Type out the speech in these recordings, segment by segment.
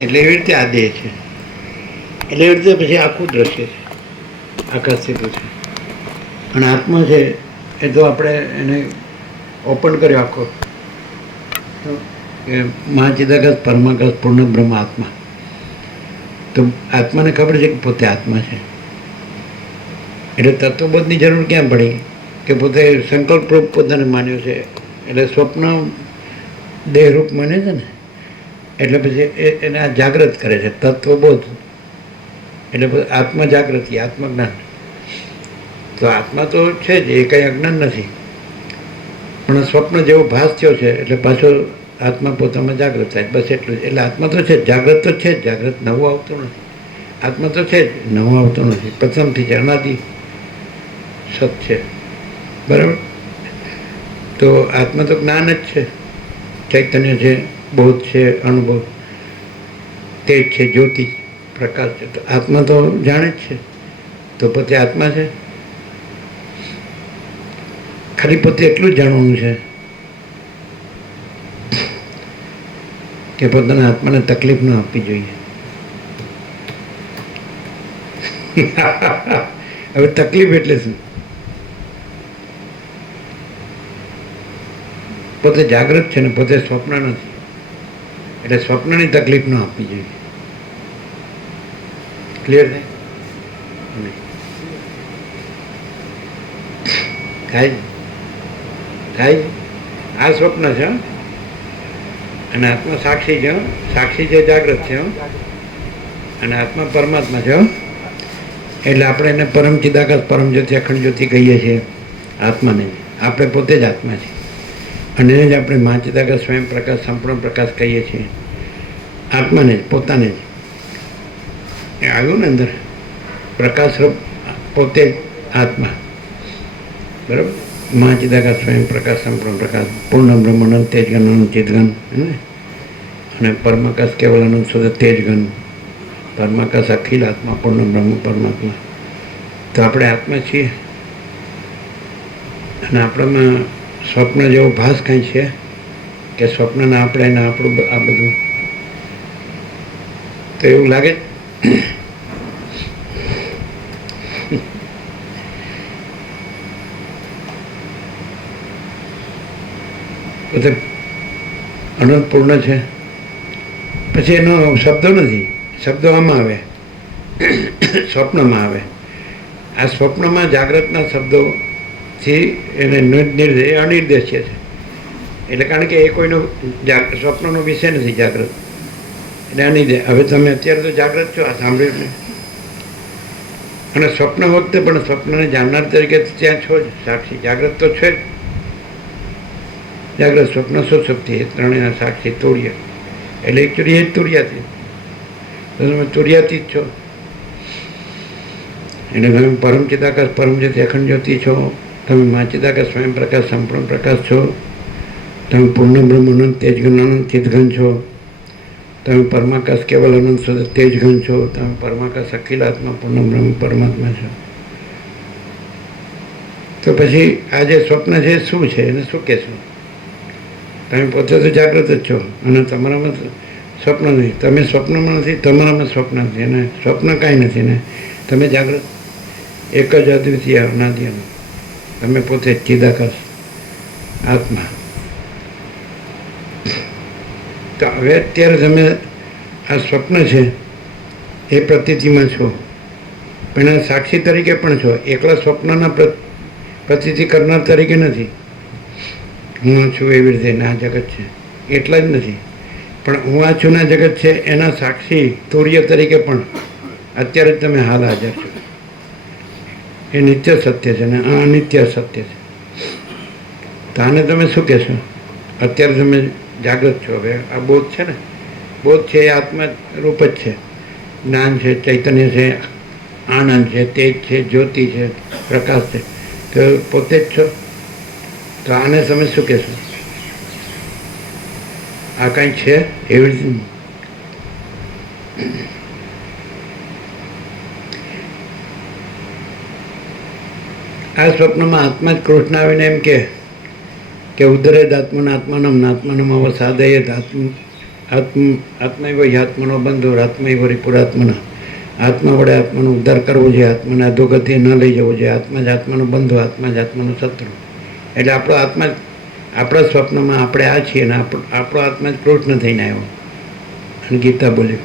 એટલે એવી રીતે આ દેહ છે. એટલે એવી રીતે પછી આખું દ્રશ્ય છે, આકાશ સીધું છે. અને આત્મા છે એ તો આપણે એને ઓપન કર્યો આખો કે મહાચિદાકાશ પરમાકાશ પૂર્ણ બ્રહ્મ આત્મા. તો આત્માને ખબર છે કે પોતે આત્મા છે. એટલે તત્વબોધની જરૂર ક્યાં પડી કે પોતે સંકલ્પરૂપ પોતાને માન્યો છે. એટલે સ્વપ્ન દેહરૂપ માને છે ને, એટલે પછી એને આ જાગૃત કરે છે તત્વબોધ. એટલે આત્મા જાગૃતિ, આત્મજ્ઞાન. તો આત્મા તો છે જ, એ કંઈ અજ્ઞાન નથી. પણ સ્વપ્ન જેવો ભાસ થયો છે એટલે પાછો આત્મા પોતામાં જાગૃત થાય, બસ એટલું જ. એટલે આત્મા તો છે જ, જાગૃત તો છે જ. જાગૃત નવું આવતું નથી. આત્મા તો છે જ, નવું આવતું નથી. પ્રથમથી છે, અનાદિ સત છે. બરાબર. તો આત્મા તો જ્ઞાન જ છે, ચૈતન્ય છે, બોધ છે, અનુભવ, તેજ છે, જ્યોતિ, પ્રકાશ છે. તો આત્મા તો જાણે જ છે. તો પોતે આત્મા છે. ખાલી પોતે એટલું જ જાણવાનું છે કે પોતાના આત્માને તકલીફ ન આપવી જોઈએ. હવે તકલીફ એટલે શું? પોતે જાગૃત છે ને પોતે સ્વપ્ન નથી, એટલે સ્વપ્નની તકલીફ ન આપવી જોઈએ. ક્લિયર થાય? થાય. આ સ્વપ્ન છે અને આત્મા સાક્ષી છે. સાક્ષી છે, જાગૃત છે. અને આત્મા પરમાત્મા છે. એટલે આપણે એને પરમ ચિદાકાશ પરમ જ્યોતિ અખંડ જ્યોતિ કહીએ છીએ આત્માને. આપણે પોતે જ આત્મા છીએ અને એને જ આપણે મહાચિદાકાશ સ્વયં પ્રકાશ સંપૂર્ણ પ્રકાશ કહીએ છીએ. આત્માને જ, પોતાને જ. એ આવ્યું ને અંદર પ્રકાશ પોતે જ આત્મા. બરાબર. મહાચિદાકાશ સ્વયં પ્રકાશ સંપૂર્ણ પ્રકાશ પૂર્ણ બ્રહ્મ અનંત તેજગન અનંત ચિદગન. અને પરમાકાશ કેવલ અનંત શુદ્ધ તેજગન. પરમાકાશ અખિલ આત્મા પૂર્ણ બ્રહ્મ પરમાત્મા. તો આપણે આત્મા છીએ અને આપણામાં સ્વપ્ન જેવો ભાસ કાંઈ છે કે સ્વપ્નના આપણે ને આપણું આ બધું તો એવું લાગે. પોતે અનંત પૂર્ણ છે. પછી એનો શબ્દો નથી. શબ્દો આમાં આવે, સ્વપ્નમાં આવે. આ સ્વપ્નમાં જાગ્રતના શબ્દોથી એને અનિર્દેશ્ય છે. એટલે કારણ કે એ કોઈનો સ્વપ્નનો વિષય નથી જાગ્રત. એટલે અનિર્દેશ. હવે તમે અત્યારે તો જાગ્રત છો, આ સાંભળ્યું ને. અને સ્વપ્ન વખતે પણ સ્વપ્નને જાણનાર તરીકે ત્યાં છો જ, સાક્ષી જાગ્રત તો છે જ. જાગ્રત, સ્વપ્ન, સુષુપ્તિ એ ત્રણેયના સાક્ષી તુર્ય. એટલે એકચુઅલી એ જ તુર્યાથી. તો તમે તુર્યાથી જ છો. એટલે તમે પરમ ચિદાકાશ પરમ જ્યોતિ અખંડ જ્યોતિ છો. તમે મહાચિદાકાશ સ્વયં પ્રકાશ સંપૂર્ણ પ્રકાશ છો. તમે પૂર્ણ બ્રહ્મ અનંત તેજગન અનંત ચિદઘન છો. તમે પરમાકાશ કેવલ અનંત શુદ્ધ તેજઘન છો. તમે પરમાકાશ અખિલ આત્મા પૂર્ણ બ્રહ્મ પરમાત્મા છો. તો પછી આ જે સ્વપ્ન છે શું છે એને શું કહેશું? તમે પોતે તો જાગૃત જ છો અને તમારામાં સ્વપ્ન નથી. તમે સ્વપ્નમાં નથી, તમારામાં સ્વપ્ન નથી. અને સ્વપ્ન કાંઈ નથી ને તમે જાગૃત એક જ અદ્વિતીય અનાદિ. તમે પોતે ચિદાકાશ આત્મા. તો હવે અત્યારે તમે આ સ્વપ્ન છે એ પ્રતીતિમાં છો, પણ એના સાક્ષી તરીકે પણ છો. એકલા સ્વપ્નના પ્રતીતિ કરનાર તરીકે નથી. હું છું એવી રીતે આ જગત છે એટલા જ નથી, પણ હું આ છું ના જગત છે એના સાક્ષી તુર્ય તરીકે પણ અત્યારે જ તમે હાલ હાજર છો. એ નિત્ય સત્ય છે ને આ અનિત્ય સત્ય છે. તો આને તમે શું કહેશો? અત્યારે તમે જાગૃત છો. હવે આ બોધ છે ને, બોધ છે એ આત્મા રૂપ જ છે. જ્ઞાન છે, ચૈતન્ય છે, આનંદ છે, તેજ છે, જ્યોતિ છે, પ્રકાશ છે. તો પોતે જ છો. તો આને તમે શું કહેશો? આ કાંઈ છે એવી રીતે? આ સ્વપ્નમાં આત્મા જ કૃષ્ણ આવીને એમ કે ઉદરે આત્માનમ આત્માનમ અવસાદયે આત્મ આત્મૈવ આત્મનો બંધો આત્મૈવ રિપુરાત્મના. આત્મા વડે આત્માનો ઉદ્ધાર કરવો જોઈએ, આત્માને અધોગતિ ન લઈ જવો જોઈએ. આત્મા જ આત્માનો બંધો, આત્મા જ આત્માનો શત્રુ. એટલે આપણો આત્મા આપણા સ્વપ્નમાં આપણે આ છીએ ને આપણો આત્મા જ કૃષ્ણ થઈને આવ્યો. અને ગીતા બોલ્યું,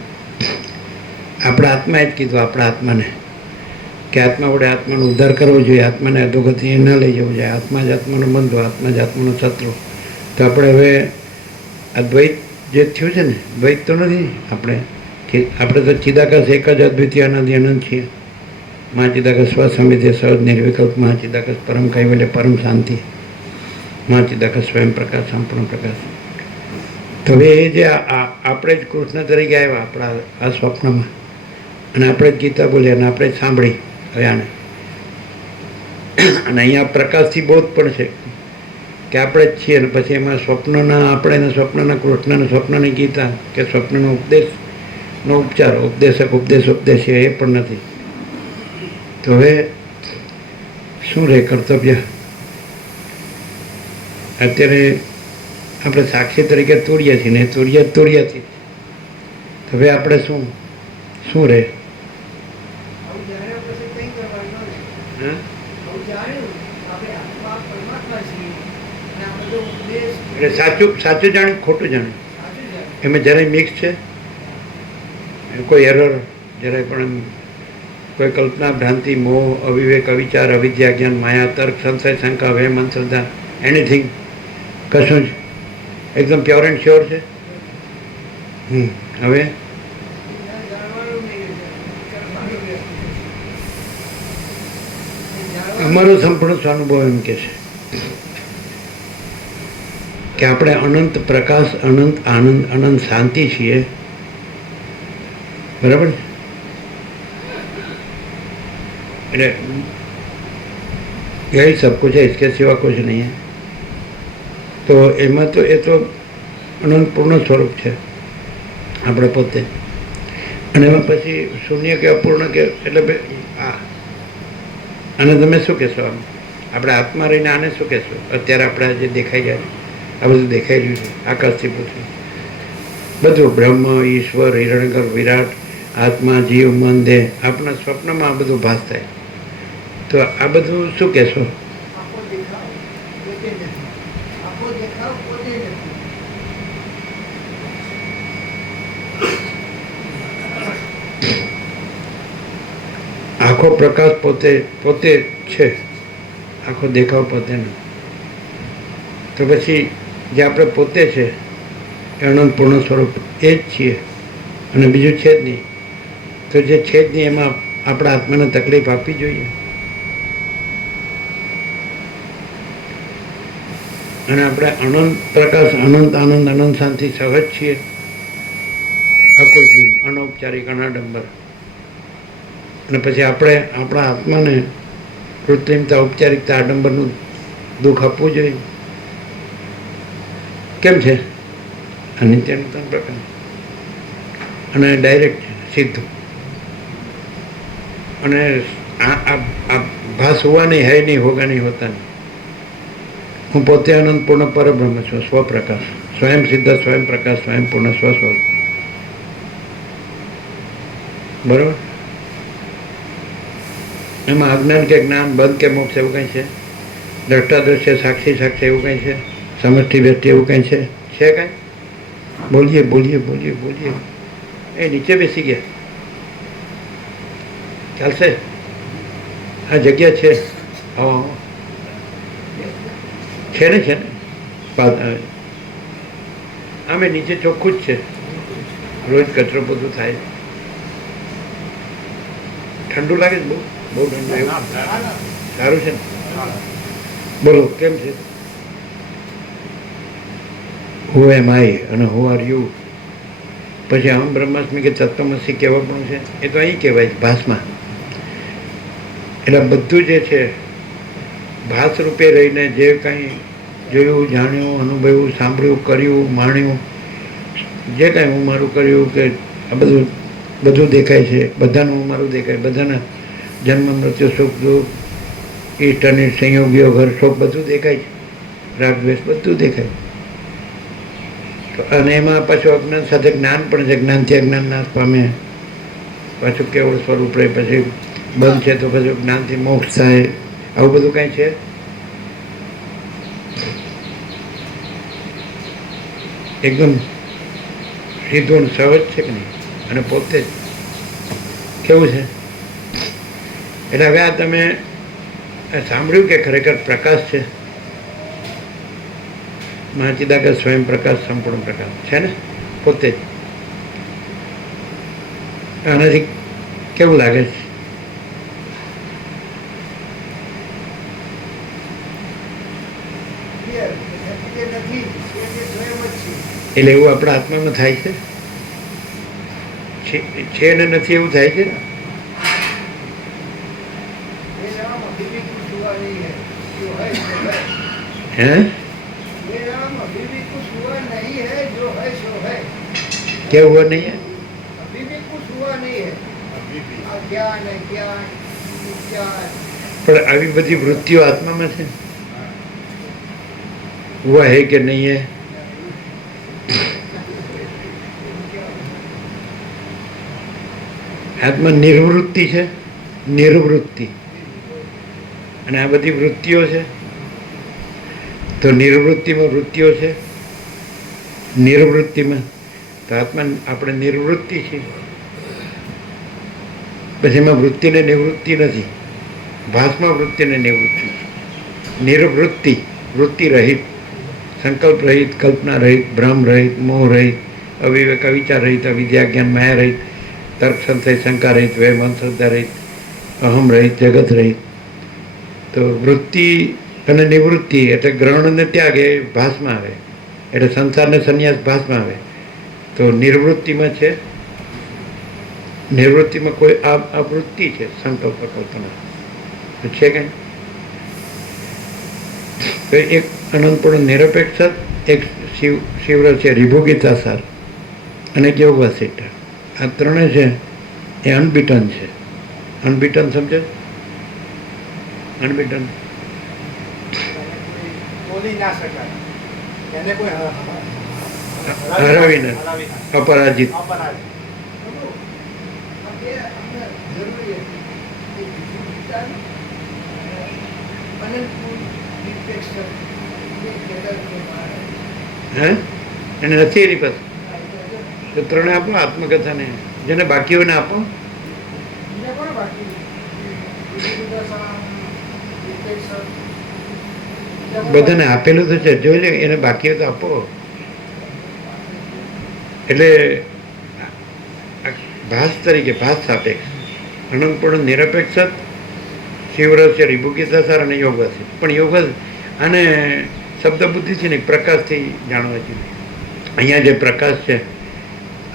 આપણા આત્માએ જ કીધું આપણા આત્માને કે આત્મા વડે આત્માનો ઉદ્ધાર કરવો જોઈએ, આત્માને અધોગતિ ન લઈ જવું જોઈએ. આત્મા જ આત્માનો બંધો, આત્મા જ આત્માનો શત્રુ. તો આપણે હવે આ દ્વૈત જે થયું છે ને, દ્વૈત તો નથી. આપણે તો ચિદાકાશ એક જ અદ્વિતીય અનાદિ અનંત છીએ. મહાચિદાકાશ સ્વસંવિધે સહજ નિર્વિકલ્પ, મહાચિદાકાશ પરમ કૈવલ્ય પરમ શાંતિ, મહાચિદાકાશ સ્વયં પ્રકાશ સંપૂર્ણ પ્રકાશ. તો હવે એ જે આપણે જ કૃષ્ણ તરીકે આવ્યા આપણા આ સ્વપ્નમાં, અને આપણે જ ગીતા બોલ્યા અને આપણે જ સાંભળી હવે આને. અને અહીંયા પ્રકાશથી બોધ પણ છે કે આપણે જ છીએ. અને પછી એમાં સ્વપ્નના આપણે સ્વપ્નના કૃષ્ણના સ્વપ્નની ગીતા કે સ્વપ્નનો ઉપદેશનો ઉપચાર, ઉપદેશક ઉપદેશ એ પણ નથી. તો હવે શું રહે કર્તવ્ય? અત્યારે આપણે સાક્ષી તરીકે તોડ્યા છીએ ને તોડ્યાથી હવે આપણે શું રહે? એટલે સાચું જાણ્યું, ખોટું જાણ્યું, એમાં જરાય મિક્સ છે? કોઈ એરર જરાય પણ? કોઈ કલ્પના, ભ્રાંતિ, મોહ, અવિવેક, અવિચાર, અવિદ્યા, જ્ઞાન, માયા, તર્ક, સંશય, શંકા, વહેમ, અંધશ્રદ્ધા, એનીથિંગ? કશું જ એકદમ પ્યોર એન્ડ શ્યોર છે. હવે અમારો સંપૂર્ણ સ્વાનુભવ એમ કે છે કે આપણે અનંત પ્રકાશ, અનંત આનંદ, અનંત શાંતિ છીએ. બરાબર છે? એટલે यही सब कुछ है, इसके सिवा कुछ नहीं है. તો એમાં તો એ તો અનંત પૂર્ણ સ્વરૂપ છે આપણે પોતે. અને એમાં પછી શૂન્ય કે અપૂર્ણ કે એટલે આને તમે શું કહેશો? આપણે આત્મા રહીને આને શું કહેશો? અત્યારે આપણે જે દેખાઈ જાય, આ બધું દેખાઈ રહ્યું છે આકાશથી પૂછ્યું બધું, બ્રહ્મ, ઈશ્વર, હિરણ્યગર્ભ, વિરાટ, આત્મા, જીવ, મન, દેહ, આપણા સ્વપ્નમાં આ બધું ભાસ થાય. તો આ બધું શું કહેશો? આખો પ્રકાશ પોતે છે, આખો દેખાવ પોતે નથી. તો પછી જે આપણે પોતે છે એ અનંત પૂર્ણ સ્વરૂપ એ જ છીએ અને બીજું છે જ નહીં. તો જે છે જ નહીં એમાં આપણા આત્માને તકલીફ આપવી જોઈએ. અને આપણે અનંત પ્રકાશ, અનંત આનંદ, અનંત શાંતિ સહજ છીએ, અકૃત્રિમ, અનૌપચારિક, અનાડંબર. અને પછી આપણે આપણા આત્માને કૃત્રિમતા, ઔપચારિકતા, આડંબરનું દુઃખ આપવું જોઈએ. કેમ છે? અનિત્યનું ત્રણ પ્રકાર અને ડાયરેક્ટ સીધું. અને આ ભાસ હોવા નહીં, હૈ નહીં, હોગા નહીં, હોતા નહીં. હું પોતે અનંત પૂર્ણ પરબ્રહ્મ છું, સ્વપ્રકાશ, સ્વયં સિદ્ધ, સ્વયં પ્રકાશ, સ્વયં પૂર્ણ સ્વસ્વરૂપ. બરાબર? એમાં અજ્ઞાન કે જ્ઞાન, બંધ કે મોક્ષ એવું કંઈ છે? દ્રષ્ટા દ્રશ્ય, સાક્ષી સાક્ષી એવું કંઈ છે? સમષ્ટિ વ્યક્તિ એવું કંઈ છે કાંઈ? બોલીએ. એ નીચે બેસી ગયા, ચાલશે? આ જગ્યા છે, છે ને આમે નીચે ચોખ્ખું જ છે. રોજ કચરો બધું થાય. ઠંડુ લાગે છે? બહુ ઠંડુ. એવું સારું છે ને? બોલો, કેમ છે? હુ એમ આઈ અને હુ આર યુ? પછી અહમ બ્રહ્માસ્મિ કે તત્વમસી કહેવા પણ છે, એ તો અહીં કહેવાય છે ભાસમાં. એટલે બધું જે છે ભાસ રૂપે રહીને જે કંઈ જોયું, જાણ્યું, અનુભવ્યું, સાંભળ્યું, કર્યું, માણ્યું, જે કાંઈ હું મારું કર્યું કે આ બધું દેખાય છે. બધાનું હું મારું દેખાય, બધાના જન્મ, મૃત્યુ, સુખ દુઃખ, ઈષ્ટ અનિષ્ટ, સંયોગીઓ, ઘર શોખ બધું દેખાય છે. રાગ દ્વેષ બધું દેખાય. અને એમાં પાછું અજ્ઞાન સાથે જ્ઞાન પણ છે, જ્ઞાનથી અજ્ઞાન નાશ પામે, પાછું કેવળ સ્વરૂપ રહે, પછી બંધ છે તો પછી જ્ઞાનથી મોક્ષ થાય. આવું બધું કાંઈ છે? એકદમ સીધું સહજ છે કે નહીં? અને પોતે જ કેવું છે? એટલે હવે આ તમે સાંભળ્યું કે ખરેખર પ્રકાશ છે, મહાચિદાકાશ સ્વયં પ્રકાશ, સંપૂર્ણ પ્રકાશ છે ને, પોતે જ. આનાથી કેવું લાગે છે? એટલે એવું આપણા આત્મામાં થાય છે ને નથી એવું થાય છે ને? હે? क्या हुआ नहीं है? अभी भी कुछ हुआ नहीं है. पर अभी बधी वृत्तियों आत्मा में से हुआ है कि नहीं है? આત્મા નિર્વૃત્તિ છે, નિર્વૃત્તિ, અને આ બધી વૃત્તિઓ છે. તો નિર્વૃત્તિમાં વૃત્તિઓ છે, નિર્વૃત્તિમાં તો આત્મા આપણે નિર્વૃત્તિ છીએ. પછી એમાં વૃત્તિને નિવૃત્તિ નથી, ભાસમાં વૃત્તિને નિવૃત્તિ. નિર્વૃત્તિ, વૃત્તિ રહિત, સંકલ્પ રહિત, કલ્પના રહિત, ભ્રમ રહિત, મોહ રહિત, અવિવેક અવિચાર રહિત, અવિદ્યા જ્ઞાન માયા રહિત, તર્ક સંશય શંકા રહિત, વૈમ અંધશ્રદ્ધા રહિત, અહમ રહિત, જગત રહિત. તો વૃત્તિ અને નિવૃત્તિ એટલે ગ્રહણને ત્યાગ એ ભાસમાં આવે, એટલે સંસારને સંન્યાસ ભાસમાં આવે. તો નિર્વૃત્તિમાં છે, નિવૃત્તિમાં કોઈ આ વૃત્તિ છે, સંકલ્પ કલ્પના છે કે એક અનંતપૂર્ણ નિરપેક્ષ, એક શિવર છે રિભોગીતા સાર, અને એક યોગવાસિતા. આ ત્રણે છે એ અનબીટન છે. અનબીટન સમજે? અનબીટન હરાવીને અપરાજિત. હે? એને નથી એની પાસે તો ત્રણે આપો આત્મકથાને. જેને બાકી હોય ને આપો. બધાને આપેલું તો છે, જોઈ લે. એને બાકી હોય તો આપો. એટલે ભાસ તરીકે, ભાસ સાપેક્ષ, અનંતપૂર્ણ નિરપેક્ષ, શિવરસ્ય રિભુગીતા સાર અને યોગવાસી. પણ યોગ અને શબ્દ બુદ્ધિથી નહીં, પ્રકાશથી જાણવાથી. અહીંયા જે પ્રકાશ છે,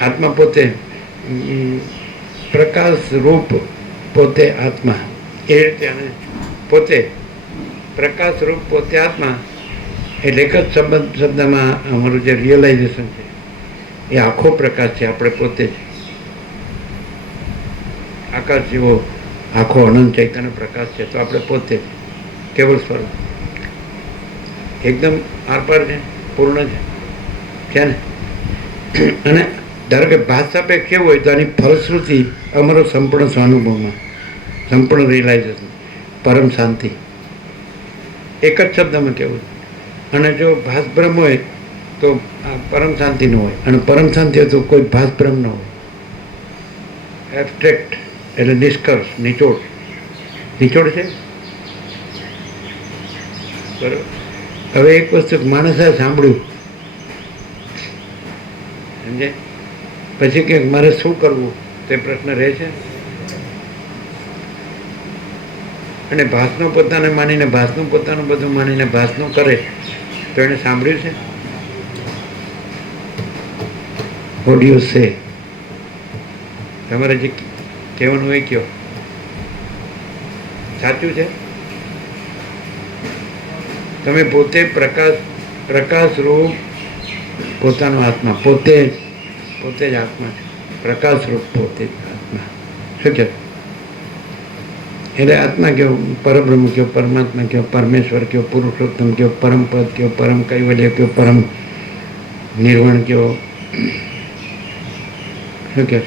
આત્મા પોતે પ્રકાશ રૂપ, પોતે આત્મા, એ રીતે. અને પોતે પ્રકાશ રૂપ, પોતે આત્મા. એટલે એક જ શબ્દમાં અમારું જે રિયલાઇઝેશન છે એ આખો પ્રકાશ છે. આપણે પોતે જ આકાશ જેવો આખો અનંત ચૈતન્ય પ્રકાશ છે. તો આપણે પોતે જ કેવળ સ્વરૂપ એકદમ આરપાર છે, પૂર્ણ છે ને. અને ધારો કે ભાષ સાપેક્ષ કેવું હોય તો આની ફલશ્રુતિ અમારો સંપૂર્ણ સ્વાનુભવમાં, સંપૂર્ણ રિયલાઇઝેશન, પરમ શાંતિ, એક જ શબ્દમાં કેવું. અને જો ભાસ બ્રહ્મ હોય તો પરમ શાંતિ ન હોય, અને પરમ શાંતિ હોય તો કોઈ ભાસ બ્રહ્મ ન હોય. એબસ્ટ્રેક્ટ એટલે નિષ્કર્ષ, નિચોડ. નિચોડ છે બરાબર. હવે એક વસ્તુ માણસે સાંભળ્યું, સમજે, પછી કે મારે શું કરવું તે પ્રશ્ન રહે છે. અને ભાસનું પોતાને માનીને, ભાસનું પોતાનું બધું માનીને ભાસનું કરે તો એને સાંભળ્યું છે. ઓડિયો છે, તમારે જે કહેવાનું હોય કયો. સાચું છે. તમે પોતે પ્રકાશ રૂપ પોતાનો આત્મા, પોતે જ આત્મા છે. પ્રકાશ રૂપ પોતે જ આત્મા. શું કહે? એટલે આત્મા કયો, પરબ્રહ્મ કયો, પરમાત્મા કયો, પરમેશ્વર કયો, પુરુષોત્તમ કયો, પરમપદ કયો, પરમ કૈવલ્ય કયો, પરમ નિર્વાણ કયો, શું કહે,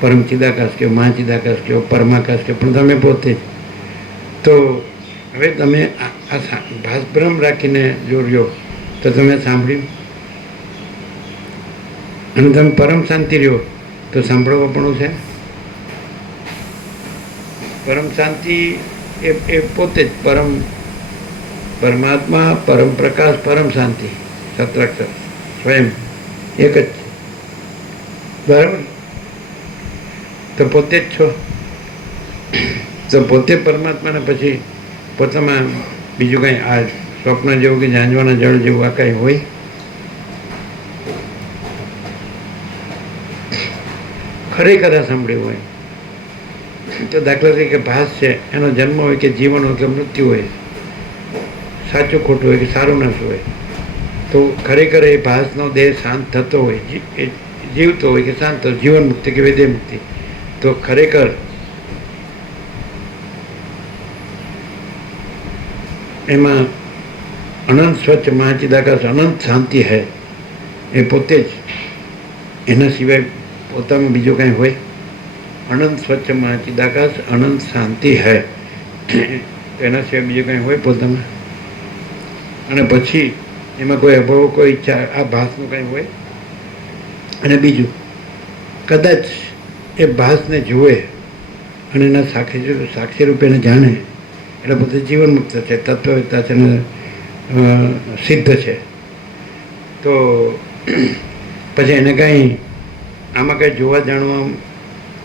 પરમ ચિદાકાશ કયો, મહાચિદાકાશ કયો, પરમાકાશ કયો, પણ તમે પોતે જ. તો હવે તમે આ ભાસભ્રમ રાખીને જો રહ્યો તો તમે સાંભળ્યું, અને તમે પરમ શાંતિ રહ્યો તો સાંભળવા પણ છે. પરમ શાંતિ એ પોતે જ પરમાત્મા, પરમ પ્રકાશ, પરમ શાંતિ, સત્રાક્ષર સ્વયં એક જ છે. બરાબર? તો પોતે જ છો. તો પોતે પરમાત્માને પછી પોતામાં બીજું કાંઈ આ સ્વપ્ન જેવું કે ઝાંઝવાના જળ જેવું આ કાંઈ હોય? ખરેખર આ સાંભળ્યું હોય તો દાખલા તરીકે ભાસ છે, એનો જન્મ હોય કે જીવન હોય કે મૃત્યુ હોય, સાચું ખોટું હોય કે સારું નશું હોય, તો ખરેખર એ ભાસનો દેહ શાંત થતો હોય, જીવતો હોય કે શાંત, જીવન મુક્તિ કે વિદેહ મુક્તિ, તો ખરેખર એમાં અનંત સ્વચ્છ મહાચિદાકાશ અનંત શાંતિ હૈ. એ પોતે જ, એના સિવાય પોતામાં બીજું કાંઈ હોય? અનંત સ્વચ્છ મહાચિદાકાશ અનંત શાંતિ હૈ, એના સિવાય બીજું કાંઈ હોય પોતામાં? અને પછી એમાં કોઈ અભાવ, કોઈ ઈચ્છા, આ ભાસનું કાંઈ હોય? અને બીજું, કદાચ એ ભાસને જુએ અને એના સાક્ષી રૂપે એને જાણે એટલે પોતે જીવન મુક્ત છે, તત્વવેત્તા છે ને સિદ્ધ છે. તો પછી એને કાંઈ આમાં કાંઈ જોવા, જાણવા,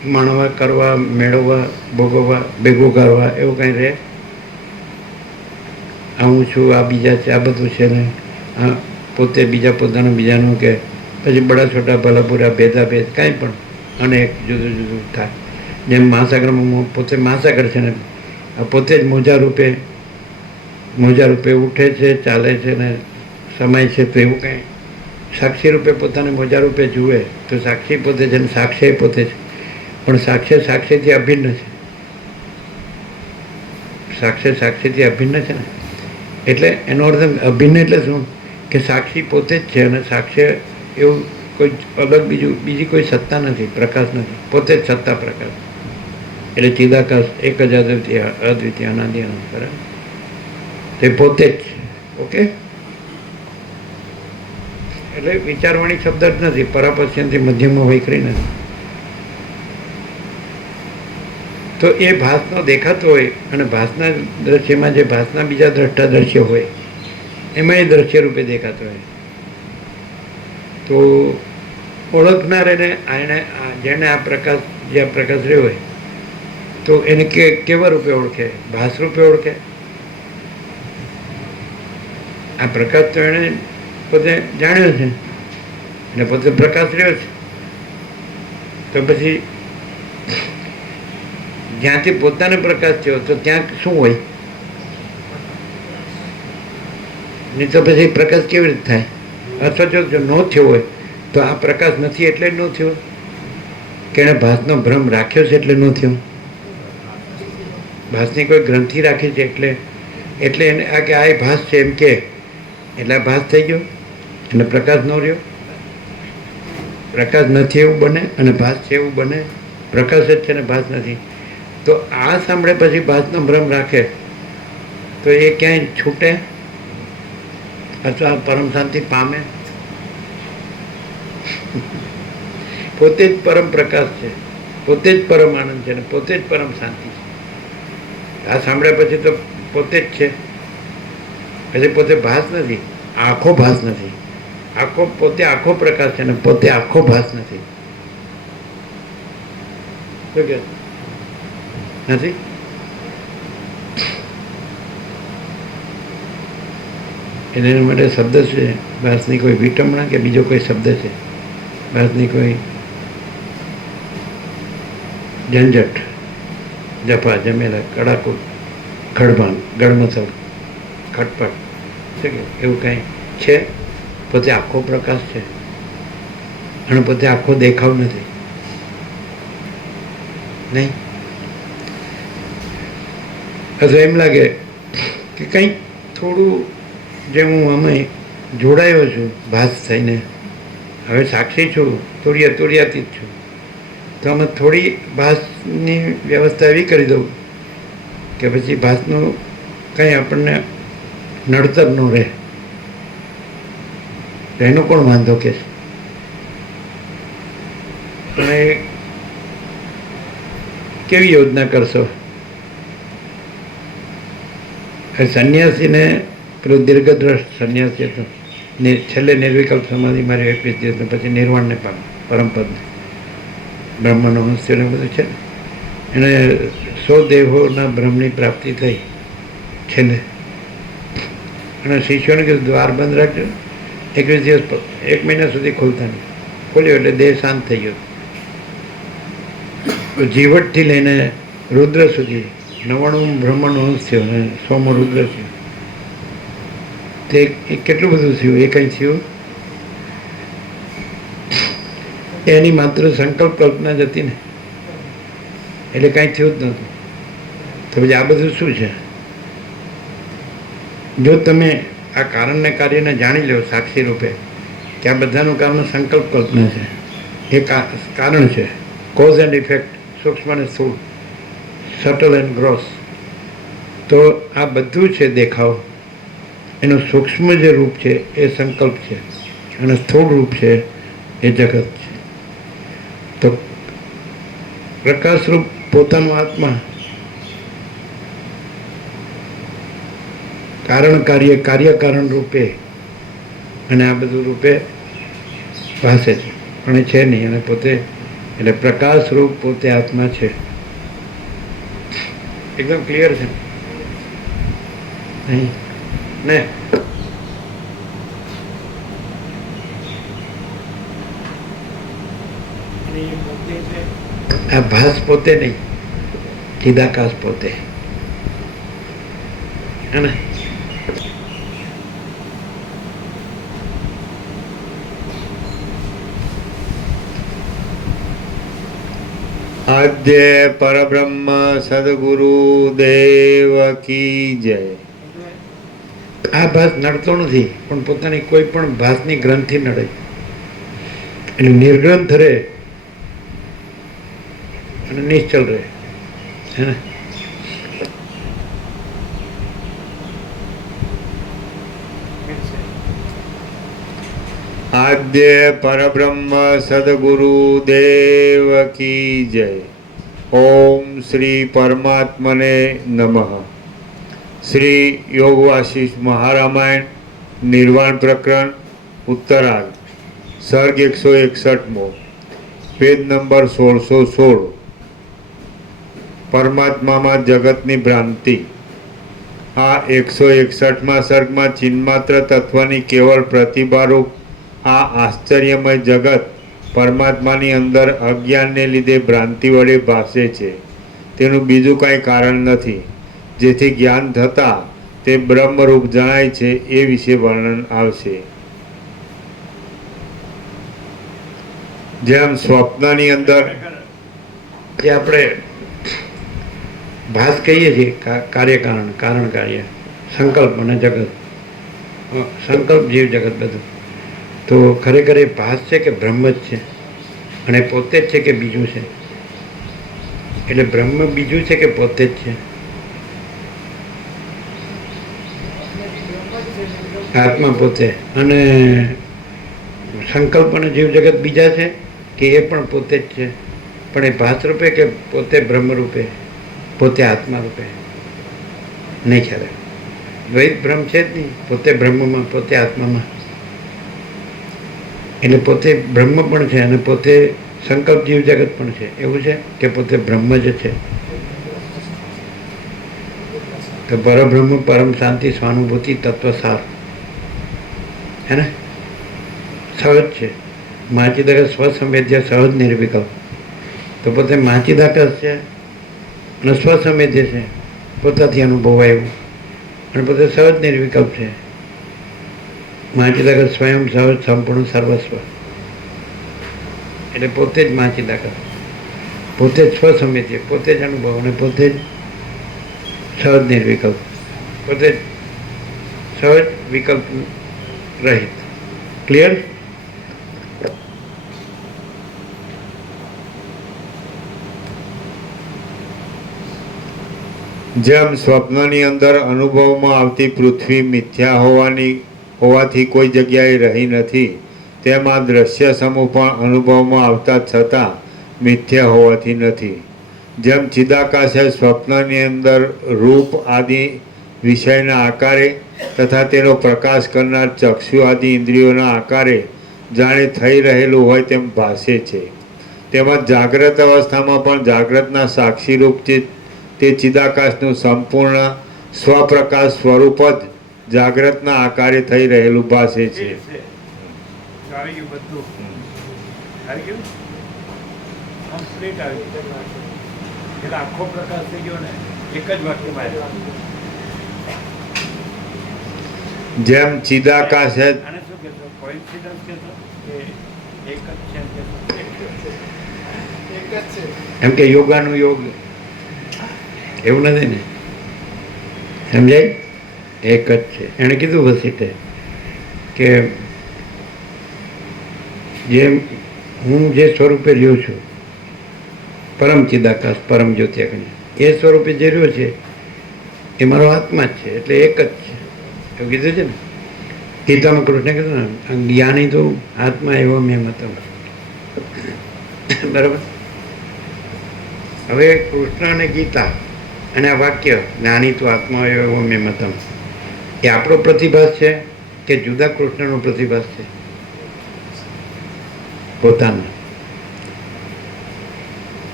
માણવા, કરવા, મેળવવા, ભોગવવા, ભેગું કરવા એવું કાંઈ રહે? આ હું છું, આ બીજા છે, આ બધું છે ને આ પોતે બીજા પોતાનું બીજાનું, કે પછી બડા છોટા ભલા પૂરા ભેદાભેદ કાંઈ પણ અનેક જુદું જુદું થાય. જેમ મહાસાગરમાં પોતે મહાસાગર છે ને પોતે જ મોજા રૂપે ઉઠે છે, ચાલે છે ને સમય છે. તો એવું કાંઈ સાક્ષી રૂપે પોતાને મોજા રૂપે જુએ તો સાક્ષી પોતે છે ને સાક્ષ્ય પોતે છે, પણ સાક્ષીથી અભિન્ન છે. સાક્ષીથી અભિન્ન છે ને, એટલે એનો અર્થ અભિન્ન એટલે શું કે સાક્ષી પોતે જ છે અને સાક્ષ્ય એવું કોઈ અલગ બીજી કોઈ સત્તા નથી, પ્રકાશ નથી, પોતે જ સત્તા પ્રકાશ. એટલે ચિદાકાશ એક જ અદ્વિતીય અનાદિ અનંત. બરાબર? તે પોતે જ. ઓકે? એટલે વિચારવાણી શબ્દ જ નથી, પરાપશ્યંથી મધ્યમાં વૈખરી નથી. તો એ ભાસનો દેખાતો હોય અને ભાસના દ્રશ્યમાં જે ભાસના બીજા દ્રષ્ટા દ્રશ્ય હોય એમાં એ દ્રશ્ય રૂપે દેખાતો હોય, તો ઓળખનાર એને જેને આ પ્રકાશ, જે આ પ્રકાશ રહ્યો હોય તો એને કેવા રૂપે ઓળખે? ભાસ રૂપે ઓળખે. આ પ્રકાશ તો એણે પોતે જાણ્યો છે અને પોતે પ્રકાશ રહ્યો છે. તો પછી જ્યાંથી પોતાનો પ્રકાશ થયો તો ત્યાં શું હોય? નહીં તો પછી પ્રકાશ કેવી રીતે થાય? અથવા જો ન થયો હોય તો આ પ્રકાશ નથી એટલે જ ન થયો કે એણે ભાસનો ભ્રમ રાખ્યો છે એટલે ન થયો? ભાસની કોઈ ગ્રંથિ રાખી છે એટલે એને આ કે આ ભાસ છે એમ કે એટલે આ ભાસ થઈ ગયો અને પ્રકાશ ન રહ્યો. પ્રકાશ નથી એવું બને અને ભાસ છે એવું બને. પ્રકાશ જ છે ને ભાસ નથી. તો આ સાંભળે પછી ભાસનો ભ્રમ રાખે તો એ ક્યાંય છૂટે અથવા પરમ શાંતિ પામે? પોતે જ પરમ પ્રકાશ છે, પોતે જ પરમ આનંદ છે અને પોતે જ પરમ શાંતિ છે. આ સાંભળ્યા પછી તો પોતે જ છે, પછી પોતે ભાસ નથી, આખો ભાસ નથી. પોતે આખો પ્રકાશ છે અને પોતે આખો ભાસ નથી. શું કે નથી? એના માટે શબ્દ છે ભાસની કોઈ વિટમણા કે બીજો કોઈ શબ્દ છે? ભાસની કોઈ ઝંઝટ, જફા જમેલા, કડાકૂટ, ખડભાંગ, ગળમથલ, ખટપટ, શું કે એવું કાંઈ છે? પોતે આખો પ્રકાશ છે અને પોતે આખો દેખાવ નથી. નહીં? અથવા એમ લાગે કે કંઈક થોડું જે હું અમે જોડાયો છું ભાસ થઈને હવે સાક્ષી છું, તુર્યાતીત છું, તો આમાં થોડી ભાસની વ્યવસ્થા એવી કરી દઉં કે પછી ભાસનું કંઈ આપણને નડતર ન રહે. એનો કોણ વાંધો કે તમે કેવી યોજના કરશો? સંન્યાસીને પેલું દીર્ઘદ્રષ્ટ સંન્યાસી હતો, છેલ્લે નિર્વિકલ્પ સમાધિ મારી 21 દિવસને પછી નિર્વાણને પામે, પરમપદને, બ્રહ્મનો હંસ્ય ને બધું છે. એને 100 દેહોના બ્રહ્મની પ્રાપ્તિ થઈ છેલ્લે. અને શિષ્યોને કીધું દ્વાર બંધ રાખજો, 21 દિવસ 1 મહિના સુધી ખોલતા નહીં. ખોલ્યો એટલે દેહ શાંત થઈ ગયો. જીવટથી લઈને રુદ્ર સુધી 99 બ્રહ્મનો અંશ થયો અને 100મો રુદ્ર થયો. તે કેટલું બધું થયું? એ કંઈ થયું એની માત્ર સંકલ્પ કલ્પના જ હતી ને, એટલે કાંઈ થયું જ નહોતું. તો પછી આ બધું શું છે? જો તમે આ કારણને કાર્યને જાણી લો સાક્ષી રૂપે કે આ બધાનું કારણ સંકલ્પ કલ્પના છે, એ કારણ છે, કોઝ એન્ડ ઇફેક્ટ, સૂક્ષ્મ અને સ્થૂળ, સટલ એન્ડ ગ્રોસ, તો આ બધું છે દેખાવ, એનું સૂક્ષ્મ જે રૂપ છે એ સંકલ્પ છે અને સ્થૂળ રૂપ છે એ જગત છે. તો પ્રકાશરૂપ પોતાનો આત્મા કારણ કાર્યકારણ રૂપે અને આ બધું રૂપે ભાસે છે, પણ એ છે નહીં. અને પોતે એટલે પ્રકાશરૂપ પોતે આત્મા છે. એકદમ ક્લિયર છે નહીં ને? આ ભાસ પોતે નહીં, ચિદાકાશ પોતે. હે ને? આદ્ય પરબ્રહ્મ સદગુરુ દેવ કી જય. આ ભાસ નડતો નથી, પણ પોતાની કોઈ પણ ભાસની ગ્રંથિ નડે એટલે નિર્ગ્રંથ રહે અને નિશ્ચલ રહે. હે ને? આદ્ય પરબ્રહ્મ સદગુરુ દેવ કી જય. ઓમ શ્રી પરમાત્મને નમઃ. શ્રી યોગ વાસિષ્ઠ મહારામાયણ નિર્વાણ પ્રકરણ ઉત્તરાર્ધ, સર્ગ 161મો, પેજ નંબર 1616. પરમાત્મામાં જગતની ભ્રાંતિ. આ 161મા સર્ગમાં ચિન્માત્ર તત્વની કેવળ પ્રતિભારૂપ આ આશ્ચર્યમય જગત પરમાત્માની અંદર અજ્ઞાનને લીધે ભ્રાંતિ વડે ભાસે છે. તેનું બીજું કાંઈ કારણ નથી. જેથી જ્ઞાન થતાં તે બ્રહ્મરૂપ જણાય છે એ વિશે વર્ણન આવશે. જેમ સ્વપ્નની અંદર જે આપણે ભાસ કહીએ છીએ, કાર્યકારણ, કારણ કાર્ય, સંકલ્પ અને જગત, સંકલ્પ જીવ જગત બધું, તો ખરેખર એ ભાસ છે કે બ્રહ્મ જ છે અને પોતે જ છે કે બીજું છે? એટલે બ્રહ્મ બીજું છે કે પોતે જ છે? આત્મા પોતે અને સંકલ્પ અને જીવ જગત બીજા છે કે એ પણ પોતે જ છે? પણ એ ભાસ રૂપે કે પોતે બ્રહ્મ રૂપે, પોતે આત્મા રૂપે? નહીં ખ્યાલ. દ્વૈત બ્રહ્મ છે જ નહીં, પોતે બ્રહ્મમાં, પોતે આત્મામાં. એટલે પોતે બ્રહ્મ પણ છે અને પોતે સંકલ્પ જીવ જગત પણ છે. એવું છે કે પોતે બ્રહ્મ જ છે? તો પરબ્રહ્મ, પરમ શાંતિ, સ્વાનુભૂતિ, તત્વસાર, હે ને? સહજ છે. માચિદાકાશ સ્વસંવેદ્ય, સહજ નિર્વિકલ્પ. તો પોતે માચિદાકાશ છે અને સ્વસંવેદ્ય છે, પોતાથી અનુભવાય એવું, અને પોતે સહજ નિર્વિકલ્પ છે. માચિદાકાશ સ્વયં સહજ સંપૂર્ણ સર્વસ્વ, એટલે પોતે જ માચિદાકાશ, પોતે જ સ્વસંવેદ્ય, પોતે જ અનુભવ અને પોતે જ સહજ નિર્વિકલ્પ, પોતે જ સહજ વિકલ્પ રહિત. ક્લિયર? જેમ સ્વપ્નની અંદર અનુભવમાં આવતી પૃથ્વી મિથ્યા હોવાથી કોઈ જગ્યાએ રહી નથી, તેમ આ દ્રશ્ય સમૂહ પણ અનુભવમાં આવતા છતાં મિથ્યા હોવાથી નથી. જેમ ચિદાકાશે સ્વપ્નની અંદર રૂપ આદિ વિષયના આકારે તથા તેનો પ્રકાશ કરનાર ચક્ષુ આદિ ઇન્દ્રિયોના આકારે જાણે થઈ રહેલું હોય તેમ ભાસે છે, તેમજ જાગ્રત અવસ્થામાં પણ જાગ્રતના સાક્ષીરૂપ તે ચિદાકાશનું સંપૂર્ણ સ્વપ્રકાશ સ્વરૂપ જ જાગ્રતના આકારે થઈ રહેલું ભાસે છે. આવી ગયું બધું આવી ગયું કમ્પ્લીટ આવી ગયું એટલે આખો પ્રકાશ થઈ ગયો ને એક જ વાક્યમાં આવ્યો. જેમ ચિદાકાશ આને શું કહેશો? કોઇન્સિડન્સ કહેશો કે એક જ છે એમ કહેશો? એક જ છે એમ કે યોગાનું યોગ એવું નથી ને, સમજાય? એક જ છે. એણે કીધું વસીતે કે જેમ હું જે સ્વરૂપે રહ્યો છું પરમ ચિદાકાશ પરમ જ્યોતિ અગ્નિ, એ સ્વરૂપે જે રહ્યો છે એ મારો આત્મા જ છે, એટલે એક જ છે એવું કીધું છે ને. ગીતામાં કૃષ્ણે કીધું ને, જ્ઞાની તો આત્મા એવો મેં મતમ. બરાબર. હવે કૃષ્ણ અને ગીતા અને આ વાક્ય જ્ઞાની તો આત્મા એવો મેં મતમ, એ આપણો પ્રતિભાસ છે કે જુદા કૃષ્ણનો પ્રતિભાસ છે? પોતાનો.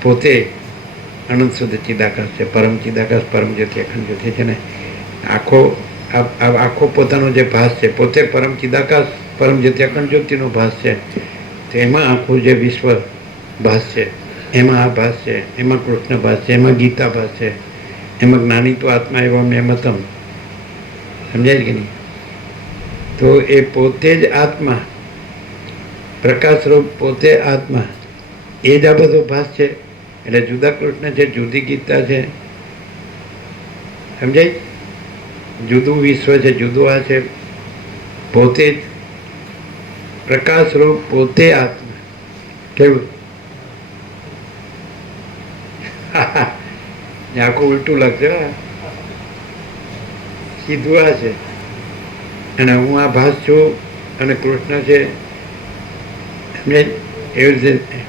પોતે અનંત શુદ્ધ ચિદાકાશ છે, પરમ ચિદાકાશ પરમ જ્યોતિ અખંડ જ્યોતિ છે ને. આખો પોતાનો જે ભાસ છે, પોતે પરમ ચિદાકાશ પરમ જ્યોતિ અખંડ જ્યોતિનો ભાસ છે, તો એમાં આખું જે વિશ્વ ભાસ છે, એમાં આ ભાસ છે, એમાં કૃષ્ણ ભાસ છે, એમાં ગીતા ભાસ છે, એમાં જ્ઞાની તો આત્મા એવા મેં મતમ. સમજાય કે નહીં? તો એ પોતે જ આત્મા, પ્રકાશરૂપ પોતે આત્મા, એ જ આ બધો ભાસ છે. એટલે જુદા કૃષ્ણ છે, જુદી ગીતા છે, સમજાય? જુદું વિશ્વ છે, જુદું આ છે. પોતે જ પ્રકાશરૂપ પોતે આત્મા. કેવું? આખું ઉલટું લાગશે. સીધું આ છે અને હું આ ભાસ છું અને કૃષ્ણ છે, સમજાય? એવી રીતે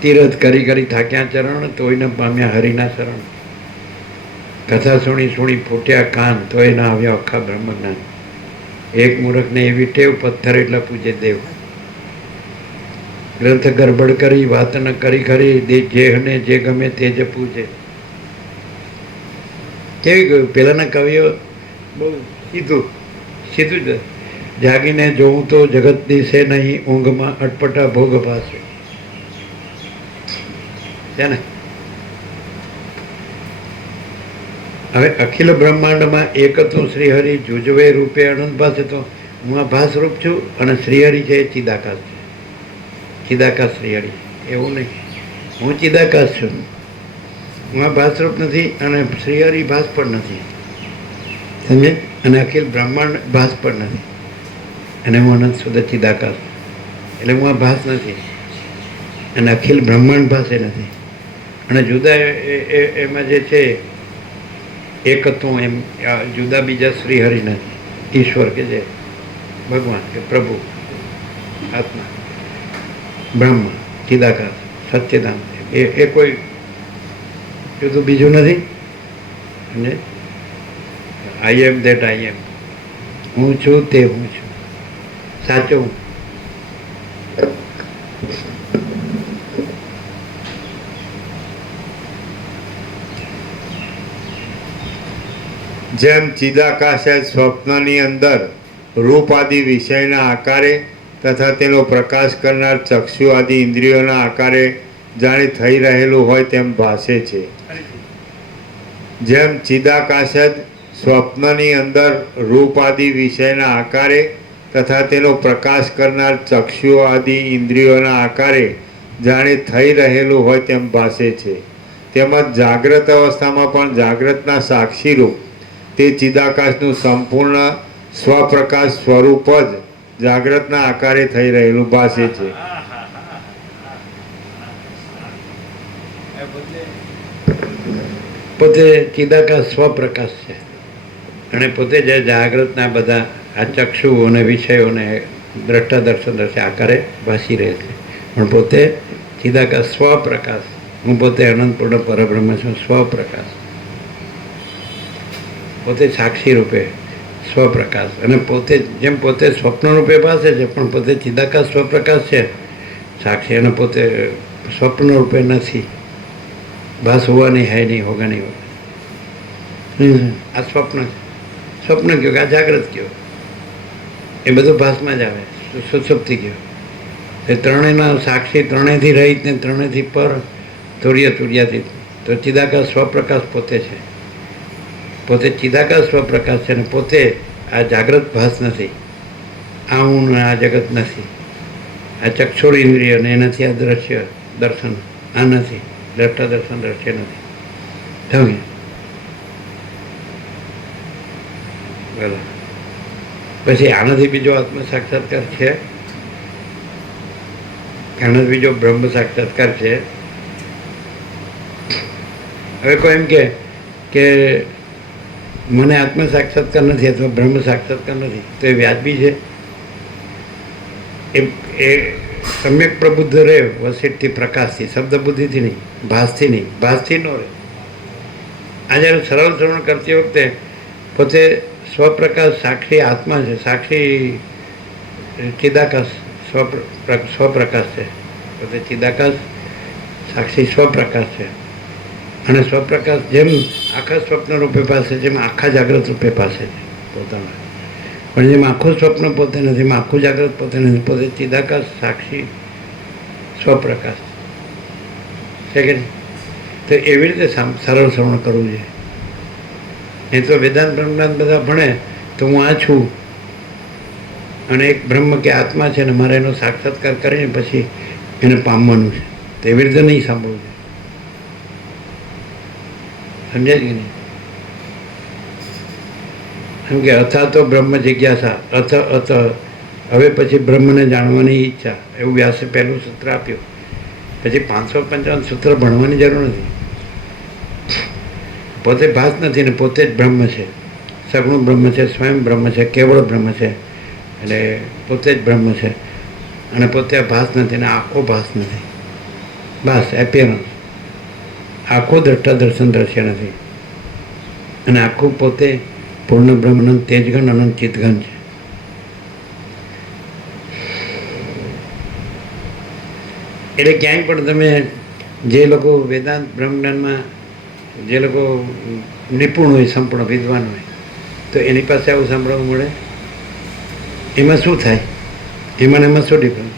તીરથ કરી કરી થાક્યા ચરણ, તોય ન પામ્યા હરિના શરણ. કથા સુણી ફૂટ્યા કાન, તોય ના આવ્યા અખા બ્રહ્મજ્ઞાન. એક મૂર્ખને એવી ટેવ, પથ્થર એટલા પૂજે દેવ. ગ્રંથ ગરબડ કરી, વાત ન કરી ખરી, જેહને જે ગમે તે જ પૂજે. કેવી ગયું? પેલાના કવિઓ બહુ સીધું સીધું જ. જાગીને જોઉં તો જગત દિશે નહીં, ઊંઘમાં અટપટા ભોગ ભાસે છે ને. હવે અખિલ બ્રહ્માંડમાં એકતું શ્રીહરિ જુજવે રૂપે અનંત ભાસે, તો હું આ ભાસ રૂપ છું અને શ્રીહરિ છે એ ચિદાકાશ છે. ચિદાકાશ શ્રીહરિ, એવું નહીં. હું ચિદાકાશ છું, હું આ ભાસરૂપ નથી અને શ્રીહરિ ભાસ પણ નથી, સમજે? અને અખિલ બ્રહ્માંડ ભાસ પણ નથી, અને હું અનંત શુદ્ધ ચિદાકાશ, એટલે હું આ ભાસ નથી અને અખિલ બ્રહ્માંડ ભાસે નથી. અને જુદા એમાં જે છે એકત્વ, એમ જુદા બીજા શ્રીહરિ નથી. ઈશ્વર કે જે ભગવાન કે પ્રભુ આત્મા બ્રહ્મ ચિદાકાશ સચ્ચિદાન, એ કોઈ જુદું બીજું નથી. સમજે? આઈ એમ દેટ આઈ એમ. હું છું તે હું છું, સાચો હું. જેમ ચિદાકાશે સ્વપ્નની અંદર રૂપ આદિ વિષયના આકારે તથા તેનો પ્રકાશ કરનાર ચક્ષુ આદિ ઇન્દ્રિયોના આકારે જાણે થઈ રહેલું હોય તેમ ભાસે છે. જેમ ચિદાકાશ જ સ્વપ્નની અંદર રૂપ આદિ વિષયના આકારે તથા તેનો પ્રકાશ કરનાર ચક્ષુ આદિ ઇન્દ્રિયોના આકારે જાણે થઈ રહેલું હોય તેમ ભાસે છે, તેમજ જાગ્રત અવસ્થામાં પણ જાગ્રતના સાક્ષીરૂપ તે ચિદાકાશનું સંપૂર્ણ સ્વપ્રકાશ સ્વરૂપ જ જાગ્રતના આકારે થઈ રહેલું ભાસે છે. પોતે ચિદાકાશ સ્વપ્રકાશ છે અને પોતે જે જાગૃતના બધા આ ચક્ષુ અને વિષયોને દ્રષ્ટા દર્શન દર્શે આકારે ભાસી રહે છે, પણ પોતે ચિદાકાશ સ્વપ્રકાશ. હું પોતે અનંતપૂર્ણ પરબ્રહ્મ છું, સ્વપ્રકાશ. પોતે સાક્ષી રૂપે સ્વપ્રકાશ, અને પોતે જેમ પોતે સ્વપ્ન રૂપે ભાસે છે પણ પોતે ચિદાકાશ સ્વપ્રકાશ છે સાક્ષી, અને પોતે સ્વપ્ન રૂપે નથી. ભાસ હુआ नहीं है नहीं होगा नहीं होगा. આ સ્વપ્ન છે. સ્વપ્ન કયો કે આ જાગ્રત કયો, એ બધું ભાસમાં જ આવે. સુષુપ્તિ કયો એ ત્રણેયના સાક્ષી, ત્રણેયથી રહિત ને ત્રણેયથી પર, તુર્યાથી. તો ચિદાકાશ સ્વપ્રકાશ પોતે છે. પોતે ચિદાકાશ સ્વપ્રકાશ છે, અને પોતે આ જાગ્રત ભાસ નથી. આ હું ને આ જગત નથી. આ ચક્ષુર ઇન્દ્રિય ને એનાથી આ દ્રશ્ય દર્શન આ નથી. દ્રષ્ટા દર્શન દ્રશ્ય નથી. થયું બોલો. પછી આનાથી બીજો આત્મ સાક્ષાત્કાર છે? આનાથી બીજો બ્રહ્મ સાક્ષાત્કાર છે? હવે કોઈ એમ કે મને આત્મ સાક્ષાત્કાર નથી અથવા બ્રહ્મ સાક્ષાત્કાર નથી, તો એ વ્યાજબી છે? એ સમ્યક પ્રબુદ્ધ રહે વસીટથી, પ્રકાશથી, શબ્દ બુદ્ધિથી નહીં, ભાસથી નહીં. ભાસથી ન રહે. આ જ્યારે સરળ શ્રવણ કરતી વખતે પોતે સ્વપ્રકાશ સાક્ષી આત્મા છે, સાક્ષી ચિદાકાશ સ્વપ્રકાશ છે. પોતે ચિદાકાશ સાક્ષી સ્વપ્રકાશ છે, અને સ્વપ્રકાશ જેમ આખા સ્વપ્ન રૂપે પાસે છે એમ આખા જાગ્રત રૂપે પાસે છે પોતાના. પણ જેમ આખું સ્વપ્ન પોતે નથી, એમ આખું જાગ્રત પોતે નથી. પોતે ચિદાકાશ સાક્ષી સ્વપ્રકાશ છે કે નહીં? તો એવી રીતે સરળ શ્રવણ કરવું જોઈએ. એ તો વેદાંત બ્રહ્માંડ બધા ભણે તો હું આ છું અને એક બ્રહ્મ કે આત્મા છે ને મારે એનો સાક્ષાત્કાર કરીને પછી એને પામવાનું છે, તો એવી રીતે નહીં સાંભળવું છે. સમજાય કે નહીં? એમ કે અથા તો બ્રહ્મ જિજ્ઞાસા, અથ હવે પછી બ્રહ્મને જાણવાની ઈચ્છા, એવું વ્યાસે પહેલું સૂત્ર આપ્યું. પછી 555 સૂત્ર ભણવાની જરૂર નથી. પોતે ભાસ નથી ને પોતે જ બ્રહ્મ છે, સગુણ બ્રહ્મ છે, સ્વયં બ્રહ્મ છે, કેવળ બ્રહ્મ છે, એટલે પોતે જ બ્રહ્મ છે. અને પોતે ભાસ નથી ને આખો ભાસ નથી. બસ એપિયરન્સ. આખું દ્રષ્ટા દર્શન દ્રશ્ય નથી, અને આખું પોતે પૂર્ણ બ્રહ્મ, અનંત તેજગણ, અનંત ચિતગણ છે. એટલે ક્યાંય પણ તમે જે લોકો વેદાંત બ્રહ્મજ્ઞાનમાં જે લોકો નિપુણ હોય, સંપૂર્ણ વિદ્વાન હોય, તો એની પાસે આવું સાંભળવા મળે. એમાં શું થાય? એમાં એમાં શું ડિફરન્સ?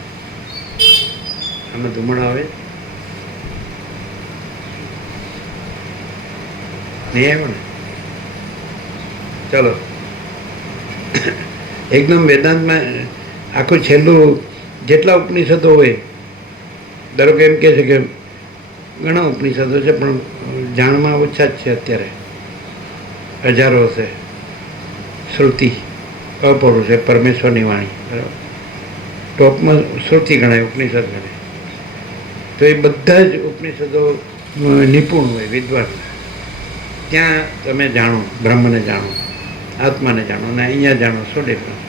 આમાં ધુમાડા આવે નહીં આવ્યો ને? ચલો, એકદમ વેદાંતમાં આખું છેલ્લું જેટલા ઉપનિષદો હોય, ધારો કે એમ કહે છે કે ઘણા ઉપનિષદો છે પણ જાણમાં ઓછા જ છે અત્યારે, હજારો હશે. શ્રુતિ અપૌરુષ છે, પરમેશ્વરની વાણી, બરાબર. ટોપમાં શ્રુતિ ગણાય, ઉપનિષદ ગણાય. તો એ બધા જ ઉપનિષદો નિપુણ હોય, વિદ્વાન. ત્યાં તમે જાણો, બ્રહ્મને જાણો, આત્માને જાણો, અને અહીંયા જાણો, શું ડિફરન્સ?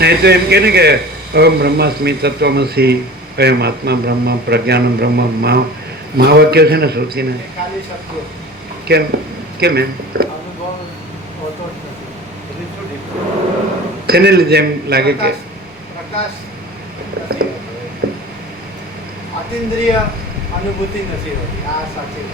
એ તો એમ કે ને કે અહમ બ્રહ્માસ્મિ તત્વમસી, અયમ આત્મા બ્રહ્મ, પ્રજ્ઞાન બ્રહ્મ. મહાવાક્ય છે ને શ્રુતિને. કેમ કેમ એમ? તેને લીધે એમ લાગે કે અતિન્દ્રિય અનુભૂતિ નથી હોતી. આ સાચી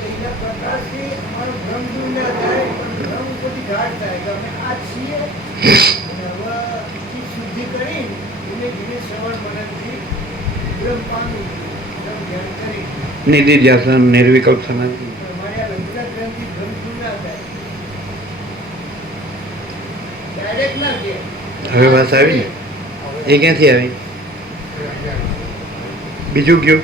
નિધિ ધ્યાસન, નિર્વિકલ્પ સમાધિ. હવે વાત આવી ને, એ ક્યાંથી આવી? બીજું કયું?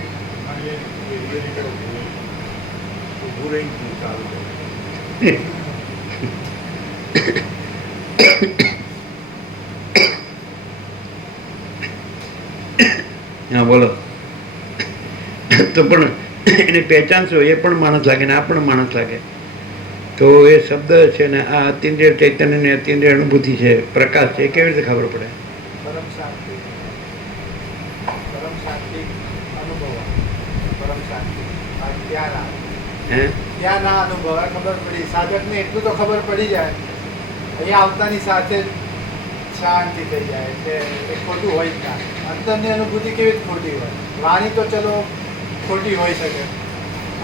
હા બોલો. તો પણ એની પહેચાન શું? એ પણ માણસ લાગે ને આ પણ માણસ લાગે. તો એ શબ્દ છે ને આ અતિન્દ્રિય ચૈતન્યની અતિન્દ્રિય અનુભૂતિ છે, પ્રકાશ છે, એ કેવી રીતે ખબર પડે? પરમ શાંતિ અનુભવ, પરમ શાંતિ આ ત્યાં ના હે ત્યાં ના અનુભવ ખબર પડી. સાધકને એટલું તો ખબર પડી જાય અહીંયા આવતાની સાથે જ શાંતિ થઈ જાય કે એ ખોટું હોય જ ના. અંતરની અનુભૂતિ કેવી રીતે ખોટી હોય? વાણી તો ચલો ખોટી હોઈ શકે,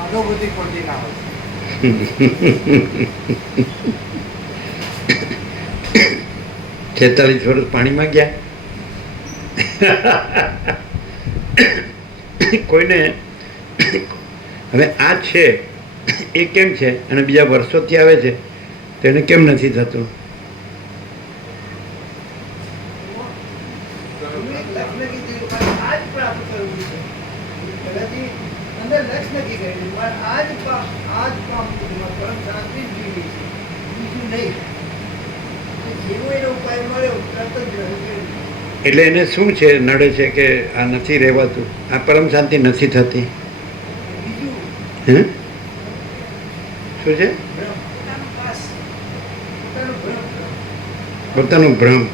અનુભૂતિ ખોટી ના હોય. 46 વર્ષ પાણીમાં ગયા. કોઈને હવે આ છે એ કેમ છે અને બીજા વર્ષોથી આવે છે તેને કેમ નથી થતું? એટલે એને શું છે નડે છે કે આ નથી રહેવાતું, આ પરમ શાંતિ નથી થતી? હે શું છે? પોતાનો ભ્રમ.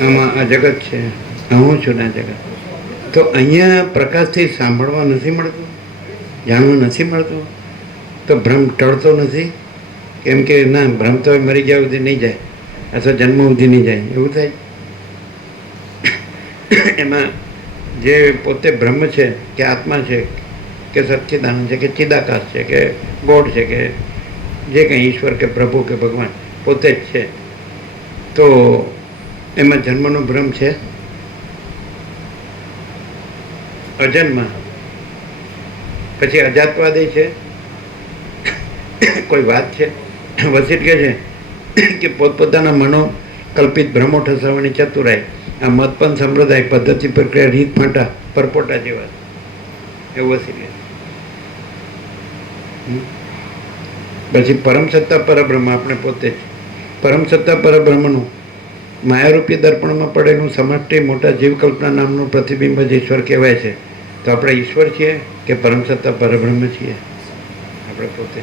આમાં આ જગત છે, હું છું ને આ જગત. તો અહીંયા પ્રકાશથી સાંભળવા નથી મળતું, જાણવા નથી મળતું, તો ભ્રમ ટળતો નથી. કેમ કે ના, ભ્રમ તો મરી ગયા સુધી નહીં જાય અથવા જન્મ સુધી નહીં જાય, એવું થાય. એમાં જે પોતે બ્રહ્મ છે કે આત્મા છે કે સચ્ચિદાનંદ છે કે ચિદાકાશ છે કે ગોડ છે કે જે કંઈ ઈશ્વર કે પ્રભુ કે ભગવાન પોતે જ છે, તો એમાં જન્મનો ભ્રમ છે? અજન્મ પછી અજાતવાદે છે. કોઈ વાત છે? વસીટ કહે છે કે પોતપોતાના મનો કલ્પિત ભ્રમો ઠસાવવાની ચતુરાઈ આ મતપન સંપ્રદાય પદ્ધતિ પ્રક્રિયા રીત ફાંટા પરપોટા જેવા, એવું વસીટ કહે. પછી પરમ સત્તા પરબ્રહ્મ આપણે પોતે જ. પરમ સત્તા પરબ્રહ્મનું માયારૂપી દર્પણમાં પડેલું સમષ્ટિ મોટા જીવકલ્પના નામનું પ્રતિબિંબ જ ઈશ્વર કહેવાય છે. તો આપણે ઈશ્વર છીએ કે પરમ સત્તા પરબ્રહ્મ છીએ? આપણે પોતે.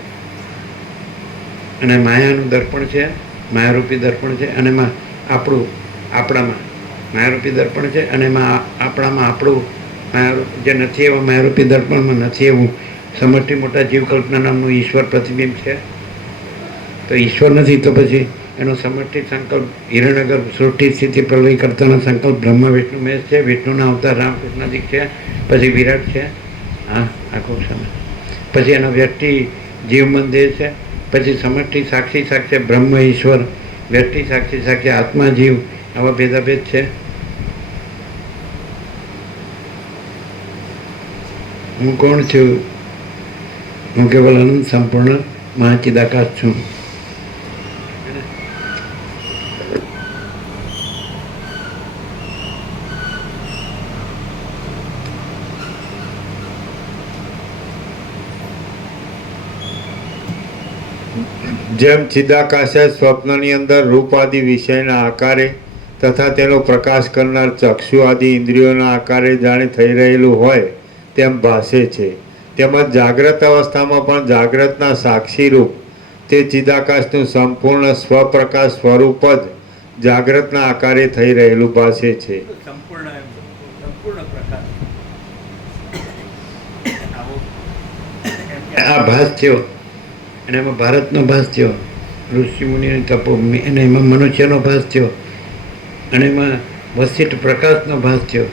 અને માયાનું દર્પણ છે, માયારૂપી દર્પણ છે, અને એમાં આપણામાં માયારૂપી દર્પણ છે, અને એમાં આપણામાં આપણું જે નથી એવા માયારૂપી દર્પણમાં નથી એવું સમષ્ટિ મોટા જીવકલ્પના નામનું ઈશ્વર પ્રતિબિંબ છે. તો ઈશ્વર નથી તો પછી એનો સમષ્ટિ સંકલ્પ હિરણ્યગર્ભ સૃષ્ટિ સ્થિતિ પ્રલય કરતાના સંકલ્પ બ્રહ્મા વિષ્ણુ મહેશ છે, વિષ્ણુના અવતાર રામકૃષ્ણાદિક છે, પછી વિરાટ છે. હા, આખો સમય. પછી એનો વ્યક્તિ જીવમન દેહ છે, પછી સમષ્ટિ સાક્ષી સાક્ષી બ્રહ્મ ઈશ્વર, વ્યક્તિ સાક્ષી સાક્ષી આત્મા જીવ, આવા ભેદાભેદ છે. હું કોણ છું? હું કેવલ અનંત સંપૂર્ણ મહાચિદાકાશ છું. જેમ ચિદાકાશે સ્વપ્નની અંદર રૂપ આદિ વિષયના આકારે તથા તેનો પ્રકાશ કરનાર ચક્ષુ આદિ ઇન્દ્રિયોના આકારે જાણે થઈ રહેલું હોય તેમ ભાસે છે, તેમજ જાગ્રત અવસ્થામાં પણ જાગ્રતના સાક્ષી રૂપ તે ચિદાકાશનું સંપૂર્ણ સ્વપ્રકાશ સ્વરૂપ જ જાગ્રતના આકારે થઈ રહેલું ભાસે છે. સંપૂર્ણ પ્રકાશ. આ ભાસ થયો અને એમાં ભારતનો ભાસ થયો, ઋષિ મુનિની તપોભૂમિ, અને એમાં મનુષ્યનો ભાસ થયો, અને એમાં વસિષ્ઠ પ્રકાશનો ભાસ થયો,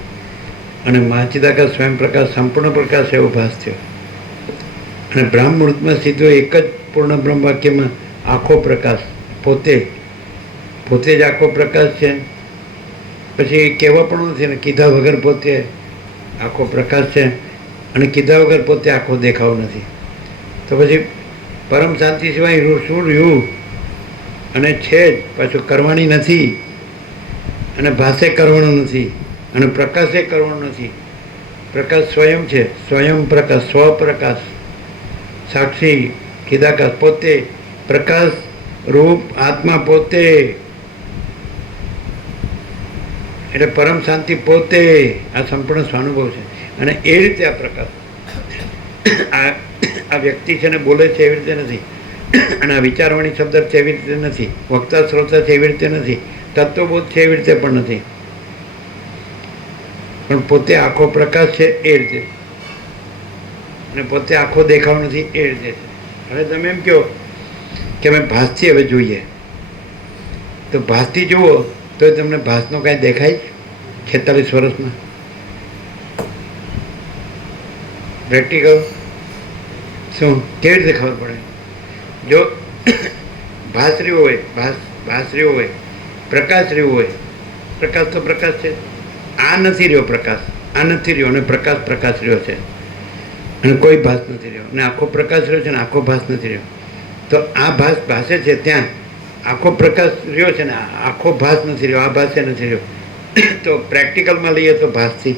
અને મહાચિદાકાશ સ્વયં પ્રકાશ સંપૂર્ણ પ્રકાશ એવો ભાસ થયો. અને બ્રહ્મમૃતમાં સીધો એક જ પૂર્ણ બ્રહ્મ વાક્યમાં આખો પ્રકાશ પોતે જ આખો પ્રકાશ છે. પછી કહેવા પણ નથી, અને કીધા વગર પોતે આખો પ્રકાશ છે, અને કીધા વગર પોતે આખો દેખાવ નથી. તો પછી પરમ શાંતિ સિવાય શું રહ્યું? અને છે જ પાછું કરવાની નથી, અને ભાષે કરવાનું નથી, અને પ્રકાશે કરવાનું નથી. પ્રકાશ સ્વયં છે, સ્વયં પ્રકાશ, સ્વપ્રકાશ, સાક્ષી ચિદાકાશ પોતે પ્રકાશ રૂપ આત્મા પોતે. એટલે પરમ શાંતિ પોતે આ સંપૂર્ણ સ્વાનુભવ છે. અને એ રીતે આ પ્રકાશ આ વ્યક્તિ છે ને બોલે છે એવી રીતે નથી, અને આ વિચારવાણી શબ્દ છે એવી રીતે નથી, વક્તા શ્રોતા છે એવી રીતે નથી, તત્વબોધ છે એવી રીતે પણ નથી, પણ પોતે આખો પ્રકાશ છે એ રીતે, અને પોતે આખો દેખાવ નથી એ રીતે છે. હવે તમે એમ કહો કે અમે ભાસથી હવે જોઈએ, તો ભાસથી જુઓ તો તમને ભાસનો કાંઈ દેખાય 46 વર્ષમાં? પ્રેક્ટિકલ શું કેવી રીતે ખબર પડે? જો ભાસ રહ્યો હોય, ભાસ રહ્યો હોય, પ્રકાશ રહ્યો હોય, પ્રકાશ તો પ્રકાશ છે, આ નથી રહ્યો પ્રકાશ, આ નથી રહ્યો, અને પ્રકાશ રહ્યો છે, અને કોઈ ભાસ નથી રહ્યો, અને આખો પ્રકાશ રહ્યો છે ને આખો ભાસ નથી રહ્યો. તો આ ભાસ ભાસે છે ત્યાં આખો પ્રકાશ રહ્યો છે ને આખો ભાસ નથી રહ્યો, આ ભાસે નથી રહ્યો. તો પ્રેક્ટિકલમાં લઈએ તો ભાસથી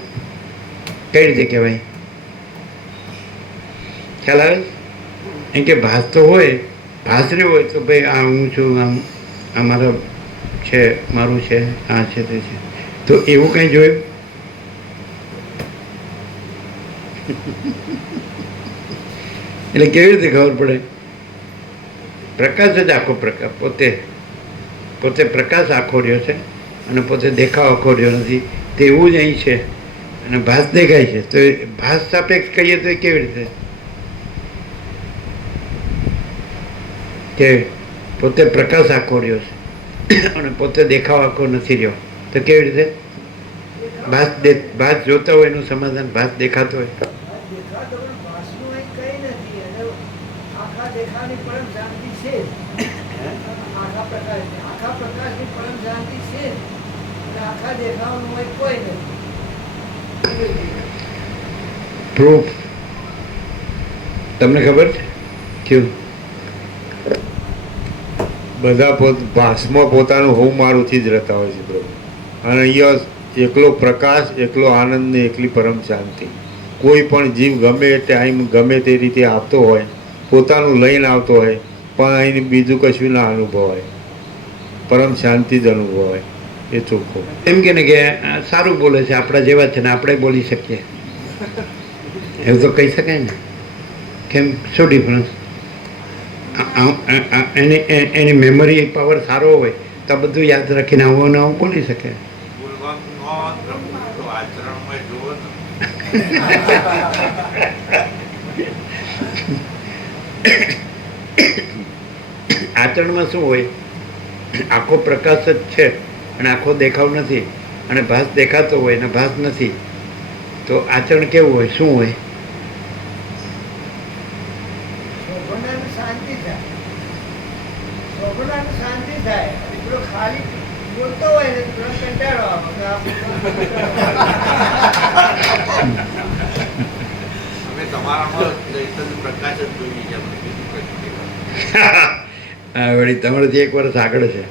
કઈ રીતે કહેવાય? ખ્યાલ આવે? એમ કે ભાસ તો હોય, ભાસ રહ્યો હોય તો ભાઈ આ હું છું, આમ આ મારા છે, મારું છે, આ છે, તે છે. તો એવું કંઈ જોયું? એટલે કેવી રીતે ખબર પડે? પ્રકાશ જ આખો પ્રકાશ, પોતે પ્રકાશ આખો રહ્યો છે, અને પોતે દેખાવ આખો રહ્યો નથી, તેવું જ અહીં છે, અને ભાસ દેખાય છે. તો એ ભાસ સાપેક્ષ કહીએ તો એ કેવી રીતે કે પોતે પ્રકાશ આખો રહ્યો છે અને પોતે દેખાવ આખો નથી રહ્યો? તો કેવી રીતે ભાસ જોતા હોય એનું સમાધાન? ભાસ દેખાતો હોય પ્રૂફ તમને ખબર છે કેવું? બધા ભાસમાં પોતાનું હું મારુંથી જ રહેતા હોય છે પ્રભુ. અને અહીંયા એકલો પ્રકાશ, એકલો આનંદ ને એકલી પરમ શાંતિ. કોઈ પણ જીવ ગમે તે ટાઈમ ગમે તે રીતે આવતો હોય, પોતાનું લઈને આવતો હોય, પણ અહીં બીજું કશું ના અનુભવાય, પરમ શાંતિ જ અનુભવાય. એ ચોખ્ખું એમ કે ને કે સારું બોલે છે, આપણા જેવા છે ને આપણે બોલી શકીએ, એવું તો કહી શકાય ને? કેમ, શું ડિફરન્સ? એની મેમરી પાવર સારો હોય તો આ બધું યાદ રાખીને આવું ને આવું બોલી શકે. આચરણમાં શું હોય? આખો પ્રકાશ જ છે અને આખો દેખાવ નથી, અને ભાસ દેખાતો હોય ને ભાસ નથી, તો આચરણ કેવું હોય? શું હોય? હા વળી તમારાથી 1 વર્ષ આગળ છે.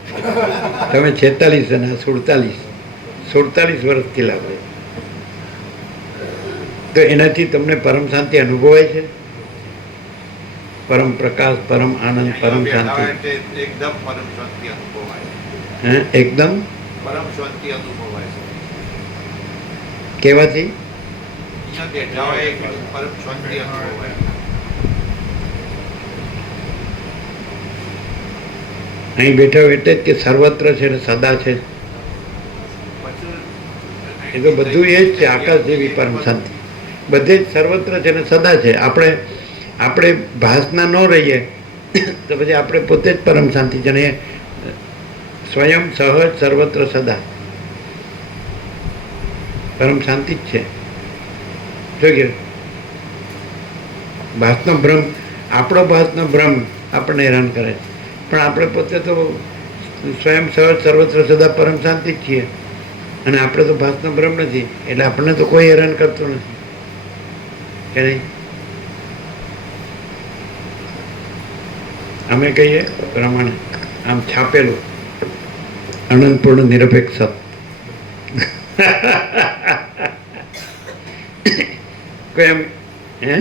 તમે 46 અને 47 વર્ષથી લાવો, તો એનાથી તમને પરમ શાંતિ અનુભવાય છે? પરમ પ્રકાશ, પરમ આનંદ, પરમ શાંતિ, એકદમ પરમ શાંતિ અનુભવાય. હે, એકદમ પરમ શાંતિ અનુભવાય છે. કેવાથી? અહીંયા બેઠા હોય એકદમ પરમ શાંતિ અનુભવાય. અહીં બેઠા હોય એટલે જ કે સર્વત્ર છે ને સદા છે? એ તો બધું એ જ છે, આકાશ જેવી પરમ શાંતિ બધે જ સર્વત્ર છે ને સદા છે. આપણે ભાસના ન રહીએ તો પછી આપણે પોતે જ પરમ શાંતિ છે, ને સ્વયં સહજ સર્વત્ર સદા પરમ શાંતિ જ છે. જો કે ભાસનો ભ્રમ, આપણો ભાસનો ભ્રમ આપણને હેરાન કરે, પણ આપણે પોતે તો સ્વયં સહજ સર્વત્ર સદા પરમ શાંતિ જ છીએ, અને આપણે તો ભાસનો ભ્રમ નથી, એટલે આપણને તો કોઈ હેરાન કરતું નથી, કે નહીં? અમે કહીએ પ્રમાણે આમ છાપેલું અનંતપૂર્ણ નિરપેક્ષ કોઈ એમ હે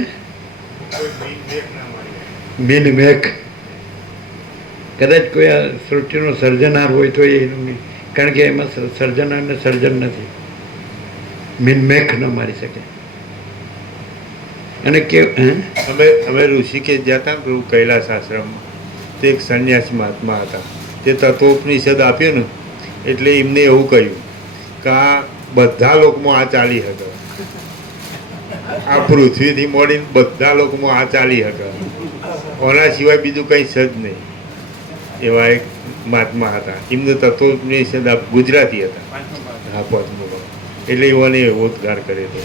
બિન મેઘ કદાચ કોઈ આ સૃષ્ટિનો સર્જનાર હોય તો કારણ કે એમાં સર્જન અને સર્જન નથી. મેખ ન મારી શકે. અને કે અમે ઋષિકેશ ગયા હતા ને પેલું કૈલાસ આશ્રમમાં, તો એક સંન્યાસી મહાત્મા હતા. તે તત્વોપનિષદ આપ્યું ને એટલે એમને એવું કહ્યું કે આ બધા લોકોમાં આ ચાલી શકે, આ પૃથ્વીથી મળીને બધા લોકોમાં આ ચાલી શકે, ઓના સિવાય બીજું કંઈ છે જ નહીં. એવા એક મહાત્મા હતા. એમને તત્વોપનિષદ ગુજરાતી હતા. હા, પાંચમો ભાગ. એટલે એવાને એવો ઉદ્ગાર કર્યો હતો.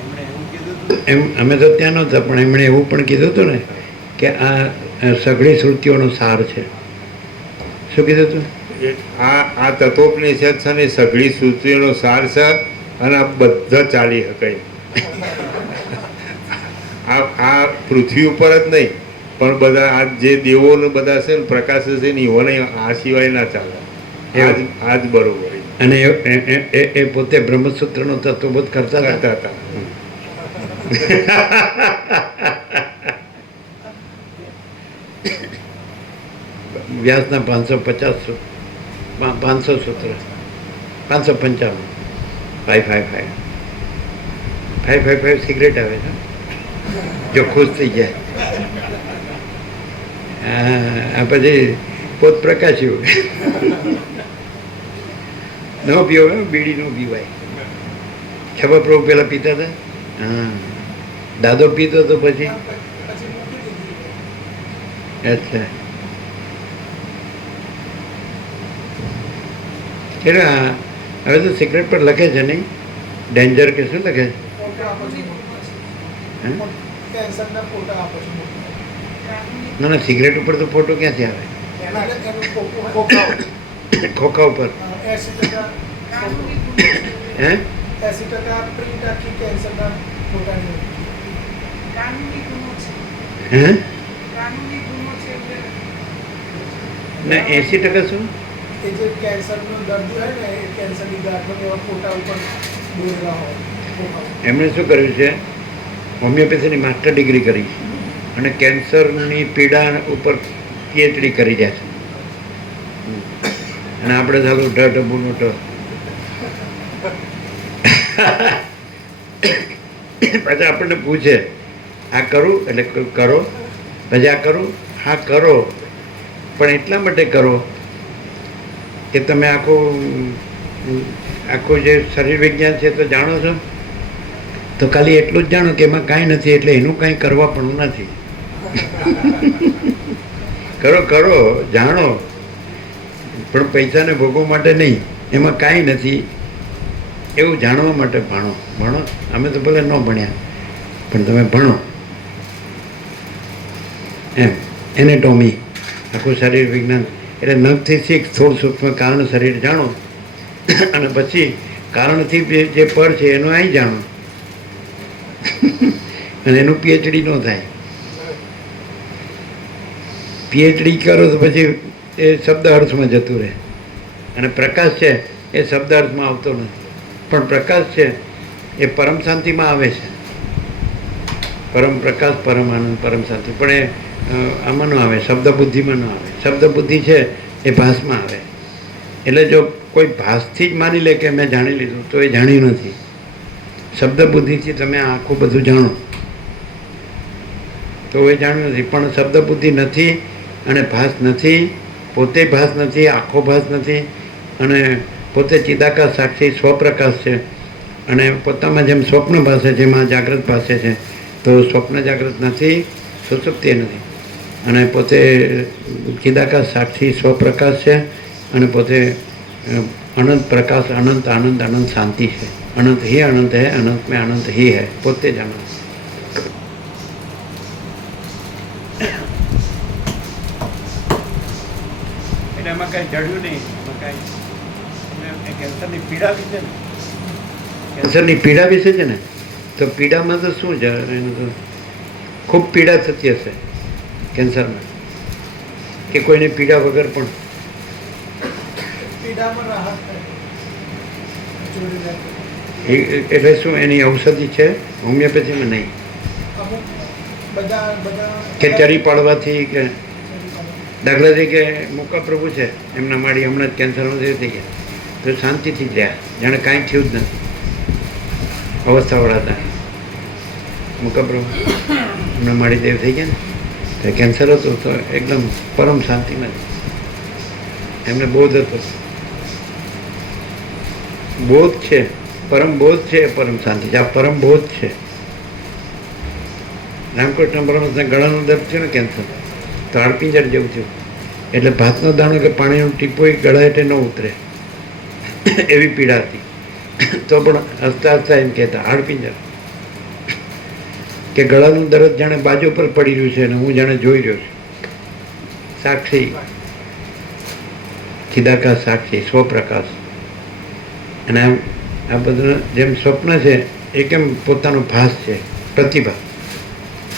એમણે એવું કીધું હતું એમ અમે તો ત્યાં નહોતા, પણ એમણે એવું પણ કીધું હતું ને કે આ સઘળી શ્રુતિઓનો સાર છે. શું કીધું હતું? આ તત્વોપનિષદ છે ને સઘળી સૃષ્ટિનો સાર છે, અને આ બધા ચાલી શકાય. આ પૃથ્વી ઉપર જ નહીં, પણ બધા આ જે દેવો ને બધા છે ને પ્રકાશ છે ને એઓને આ સિવાય ના ચાલે. આ જ બરોબર. અને એ પોતે બ્રહ્મસૂત્રનો તત્વબોધ કરતા કરતા હતા. હતા. વ્યાસના 550 500 સૂત્ર, 555, 555 555 સિગરેટ આવે છે જો ખુશ થઈ જાય. આ પછી પોત પ્રકાશ્યું ન પીવો, બીડી ન પીવાય. છબા પ્રભુ પેલા પીતા હતા. હા, દાદો પીતો તો પછી અચ્છા. એટલે હવે તો સિગરેટ પર લખે છે નહીં ડેન્જર કે શું લખે છે? ના ના, સિગરેટ ઉપર તો ફોટો ક્યાંથી આવે? ખોખા ઉપર. હે? હે? ના, 80% શું? એ જે કેન્સરનો દર્દી હોય ને, એ કેન્સરની ગાંઠો એવા ફોટા ઉપર દોરેલા હોય. એમણે શું કર્યું છે, હોમિયોપેથીની માસ્ટર ડિગ્રી કરી અને કેન્સરની પીડા ઉપર પીએચડી કરી જાય છે. અને આપણે ચાલુ ઢબુનો પછી આપણને પૂછે આ કરું એટલે કરો, પછી આ કરું, હા કરો, પણ એટલા માટે કરો કે તમે આખું જે શરીર વિજ્ઞાન છે તો જાણો છો, તો ખાલી એટલું જ જાણો કે એમાં કાંઈ નથી, એટલે એનું કાંઈ કરવા પણ નથી. કરો કરો, જાણો, પણ પૈસાને ભોગવવા માટે નહીં, એમાં કાંઈ નથી એવું જાણવા માટે ભણો. ભણો, અમે તો ભલે ન ભણ્યા, પણ તમે ભણો એમ. એનેટોમી, આખું શરીર વિજ્ઞાન, એટલે નખથી શીખ, થોડું સૂક્ષ્મ કારણ શરીર જાણો, અને પછી કારણથી જે પર છે એનું અહીં જાણો, અને એનું પીએચડી ન થાય. પીએચડી કરો તો પછી એ શબ્દ અર્થમાં જતું રહે, અને પ્રકાશ છે એ શબ્દ અર્થમાં આવતો નથી. પણ પ્રકાશ છે એ પરમ શાંતિમાં આવે છે. પરમ પ્રકાશ, પરમ આનંદ, પરમ શાંતિ. પણ એ આમાં ન આવે, શબ્દ બુદ્ધિમાં ન આવે. શબ્દ બુદ્ધિ છે એ ભાસમાં આવે. એટલે જો કોઈ ભાસથી જ માની લે કે મેં જાણી લીધું, તો એ જાણ્યું નથી. શબ્દ બુદ્ધિથી તમે આખું બધું જાણો તો એ જાણ્યું નથી. પણ શબ્દ બુદ્ધિ નથી અને ભાસ નથી, પોતે ભાસ નથી, આખો ભાસ નથી, અને પોતે ચિદાકાશ સાક્ષી સ્વપ્રકાશ છે. અને પોતામાં જેમ સ્વપ્ન ભાસે છે, જેમાં જાગ્રત ભાસે છે, તો સ્વપ્ન જાગ્રત નથી, સુષુપ્તિ નથી. અને પોતે ચિદાકાશ સાક્ષી સ્વપ્રકાશ છે, અને પોતે અનંત પ્રકાશ, અનંત આનંદ, અનંત શાંતિ છે. अनंत ही अनंत है, अनंत में अनंत ही है, पोते જ अनंत. એટલે એમાં કાંઈ જડ્યું નહીં, એમાં કાંઈ કેન્સરની પીડા વિશે ને, કેન્સરની પીડા વિશે છે ને, તો પીડામાં તો શું છે, એનું તો ખૂબ પીડા થતી હશે કેન્સરમાં, કે કોઈને પીડા વગર પણ પીડામાં રાહત થાય. જોડી રાખે. એટલે શું એની ઔષધિ છે હોમિયોપેથીમાં? નહીં. અમુક બધા કે ચરી પાડવાથી કે દાખલા તરીકે મોકા પ્રભુ છે, એમના માડી હમણાં જ કેન્સરનો દેવ થઈ ગયા, તો શાંતિથી જ રહ્યા, જાણે કાંઈ થયું જ નથી, અવસ્થાવાળા હતા. મોકા પ્રભુ હમણાં માડી દેવ થઈ ગયા ને, તો કેન્સર હતું તો એકદમ પરમ શાંતિમાં જ. એમને બોધ હતો, બોધ છે, પરમ બોધ છે, એ પરમ શાંતિ છે. આ પરમ બોધ છે. રામકૃષ્ણ પરમહંસને ગળાનું દર્દ થયું ને કેન્સર, તો હાડપિંજર જેવું થયું, એટલે ભાતનો દાણો કે પાણીનું ટીપોય ગળા હેઠે ન ઉતરે એવી પીડા હતી. તો પણ હસતા હસતા એમ કહેતા હાડપિંજર, કે ગળાનું દર્દ જાણે બાજુ પર પડી રહ્યું છે અને હું જાણે જોઈ રહ્યો છું. સાક્ષી, ચિદાકાશ સાક્ષી, સ્વપ્રકાશ. અને આ બધું જેમ સ્વપ્ન છે એ કેમ પોતાનો ભાસ છે, પ્રતિભા,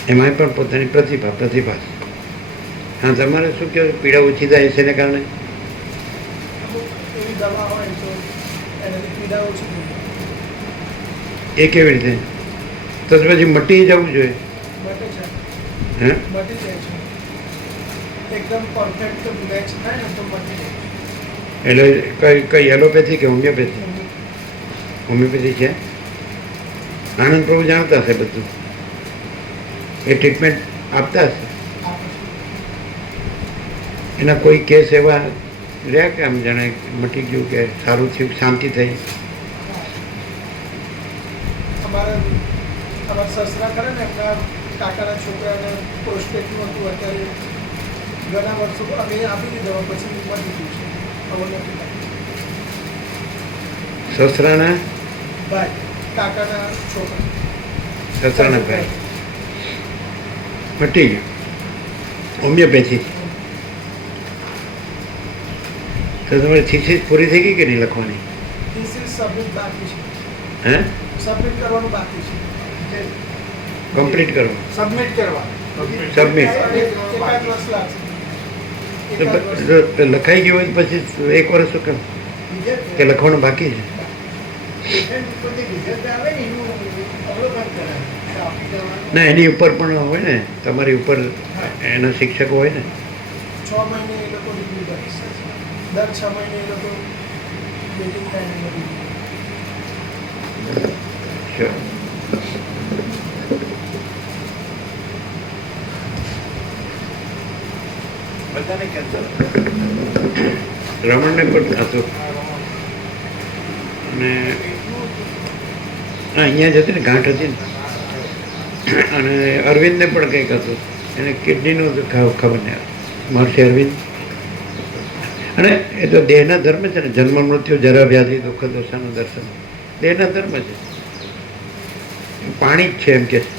એમાં પણ પોતાની પ્રતિભાસ. હા, તમારે શું કહેવું? પીડા ઓછી થાય છે એને કારણે અમુક એવી દવા હોય તો એનાથી પીડા ઓછી થઈ જાય. એ કેવી રીતે? તો પછી મટી જવું જોઈએ. મટે છે, હે? મટી જાય છે. એકદમ પરફેક્ટ મેચ થાય ને તો મટી જાય એટલે કઈ એલોપેથી કે હોમિયોપેથી? છે. હોમિયોપેથી છે. આનંદ પ્રભુ જાણતા હશે બધું, એ ટ્રીટમેન્ટ આપતા હશે. એના કોઈ કેસ એવા રહ્યા કે આમ જાણે મટી ગયું કે સારું થયું, શાંતિ થઈ? અમારા સસરા ખરા ને, એમના કાકાના છોકરાને પ્રોસ્ટેટનું હતું, અત્યારે ઘણા વર્ષો અમે આપી દીધી દવા, પછી મટી ગયું છે. હવે નથી. સસરાના ભાઈ, કાકાના છોકરા, સસરાના ભાઈ મટી ગયું હોમિયોપેથી. તો તમારી થીસીસ પૂરી થઈ ગઈ કે નહીં લખવાની? થીસીસ સબમિટ બાકી છે. હે? સબમિટ કરવાનું બાકી છે. કમ્પ્લીટ કરો. સબમિટ કરવા. સબમિટ એકાદ વર્ષ લાગશે. એકાદ વર્ષ. તો લખાઈ ગયું હોય તો પછી એક વર્ષ શું કેમ કે લખવાનું બાકી છે? ના, એની ઉપર પણ હોય ને, તમારી ઉપર એના શિક્ષકો હોય ને. 6 મહિને એ લોકો રિવ્યુ કરે છે. દર 6 મહિને એ લોકો મીટિંગ થાય ને બધું. Sure. બધાને કેન્સર રમણને પણ થતું. અને હા, અહીંયા જ હતી ને, ગાંઠ હતી ને. અને અરવિંદને પણ કંઈક હતું, એને કિડનીનું ખબર નહીં, મહર્ષિ અરવિંદ. અને એ તો દેહના ધર્મ છે ને, જન્મ મૃત્યુ જરા વ્યાધિ દુઃખ દોષાનું દર્શન, દેહના ધર્મ છે. પાણી જ છે એમ કે છે.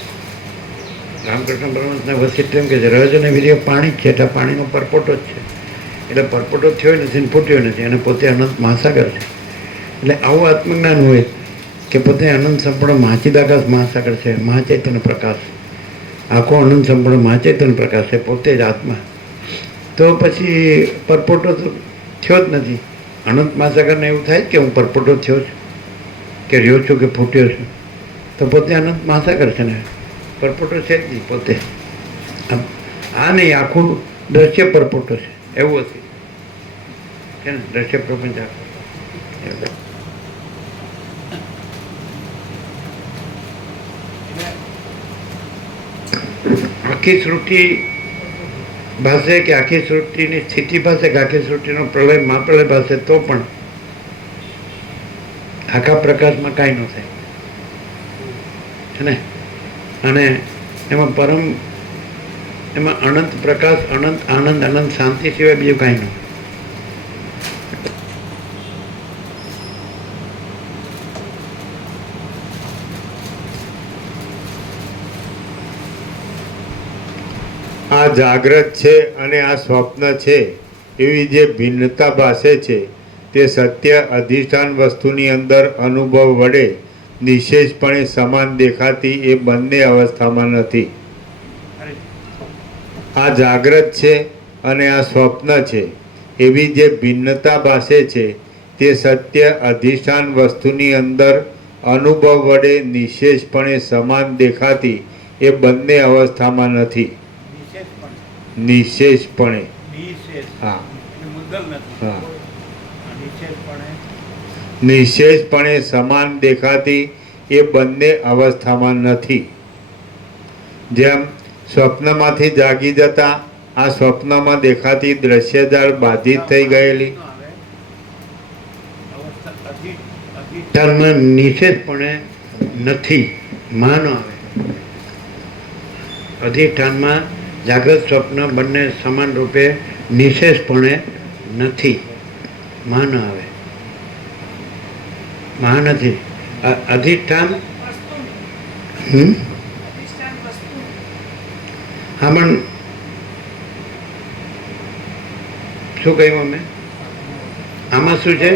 રામકૃષ્ણ પરમહંસના વસિષ્ઠ એમ કે છે, રજ અને વીર્ય પાણી જ છે, એટલે પાણીનો પરપોટો જ છે. એટલે પરપોટો થયો નથી ને ફૂટ્યો નથી, અને પોતે અનંત મહાસાગર છે. એટલે આવું આત્મજ્ઞાન હોય કે પોતે અનંત સંપૂર્ણ મહાચિદાકાશ મહાસાગર છે, મહાચૈતન્ય પ્રકાશ, આખો અનંત સંપૂર્ણ મહાચૈતન્ય પ્રકાશ છે, પોતે જ આત્મા. તો પછી પરપોટો તો થયો જ નથી. અનંત મહાસાગરને એવું થાય કે હું પરપોટો થયો છું કે રહ્યો છું કે ફૂટ્યો છું, તો પોતે અનંત મહાસાગર છે ને, પરપોટો છે જ નહીં પોતે. આ નહીં, આખું દ્રશ્ય પરપોટો છે, એવું હતું છે ને, દ્રશ્ય પ્રપંચ આખું. આખી સૃષ્ટિ ભાષે કે આખી સૃષ્ટિની સ્થિતિ ભાષે કે આખી સૃષ્ટિનો પ્રલય મહાપ્રલય ભાષે, તો પણ આખા પ્રકાશમાં કાંઈ ન થાય છે ને. અને એમાં અનંત પ્રકાશ, અનંત આનંદ, અનંત શાંતિ સિવાય બીજું કાંઈ નહીં. આ જાગ્રત છે અને આ સ્વપ્ન છે એવી જે ભિન્નતા ભાસે છે તે સત્ય અધિષ્ઠાન વસ્તુની અંદર અનુભવ વડે નિશેષપણે સમાન દેખાતી એ બંને અવસ્થામાં નથી. આ જાગ્રત છે અને આ સ્વપ્ન છે એવી જે ભિન્નતા ભાસે છે તે સત્ય અધિષ્ઠાન વસ્તુની અંદર અનુભવ વડે નિશેષપણે સમાન દેખાતી એ બંને અવસ્થામાં નથી. નિશેષપણે નિશેષ હા એટલે મુદ્દલ નથી. હા નિશેષપણે નિશેષપણે સમાન દેખાતી એ બંને અવસ્થામાં નથી. જેમ સ્વપ્નમાંથી જાગી જતા આ સ્વપ્નમાં દેખાતી દ્રશ્યજાળ બાધિત થઈ ગયેલી. અવસ્થા અધિષ્ઠાન ધર્મ નિષેધપણે નથી, માં ન આવે. અધિષ્ઠાનમાં જાગ્રત સ્વપ્ન બંને સમાન રૂપે નિશેષપણે નથી, માં ન આવે. માં નથી. અધિષ્ઠાન હા પણ શું કહ્યું અમે આમાં શું છે?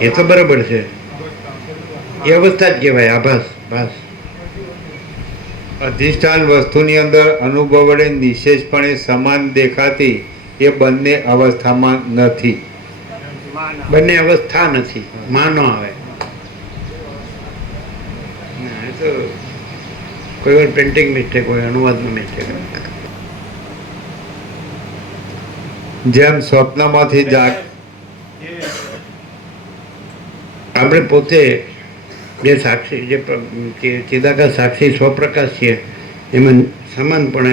એ તો બરાબર છે, એ અવસ્થા જ કહેવાય. આભાસ ભાસ અધિષ્ઠાન વસ્તુની અંદર અનુભવ વડે નિશેષપણે સમાન દેખાતી એ બંને અવસ્થામાં નથી. બંને અવસ્થા નથી, માં ન આવે. ના, એ તો કોઈ વાર પ્રિન્ટિંગ મિસ્ટેક હોય, અનુવાદમાં મિસ્ટેક હોય. જેમ સ્વપ્નમાંથી જાગ આપણે પોતે જે સાક્ષી જે ચિદાકાશ સાક્ષી સ્વપ્રકાશ છીએ એમાં સમાનપણે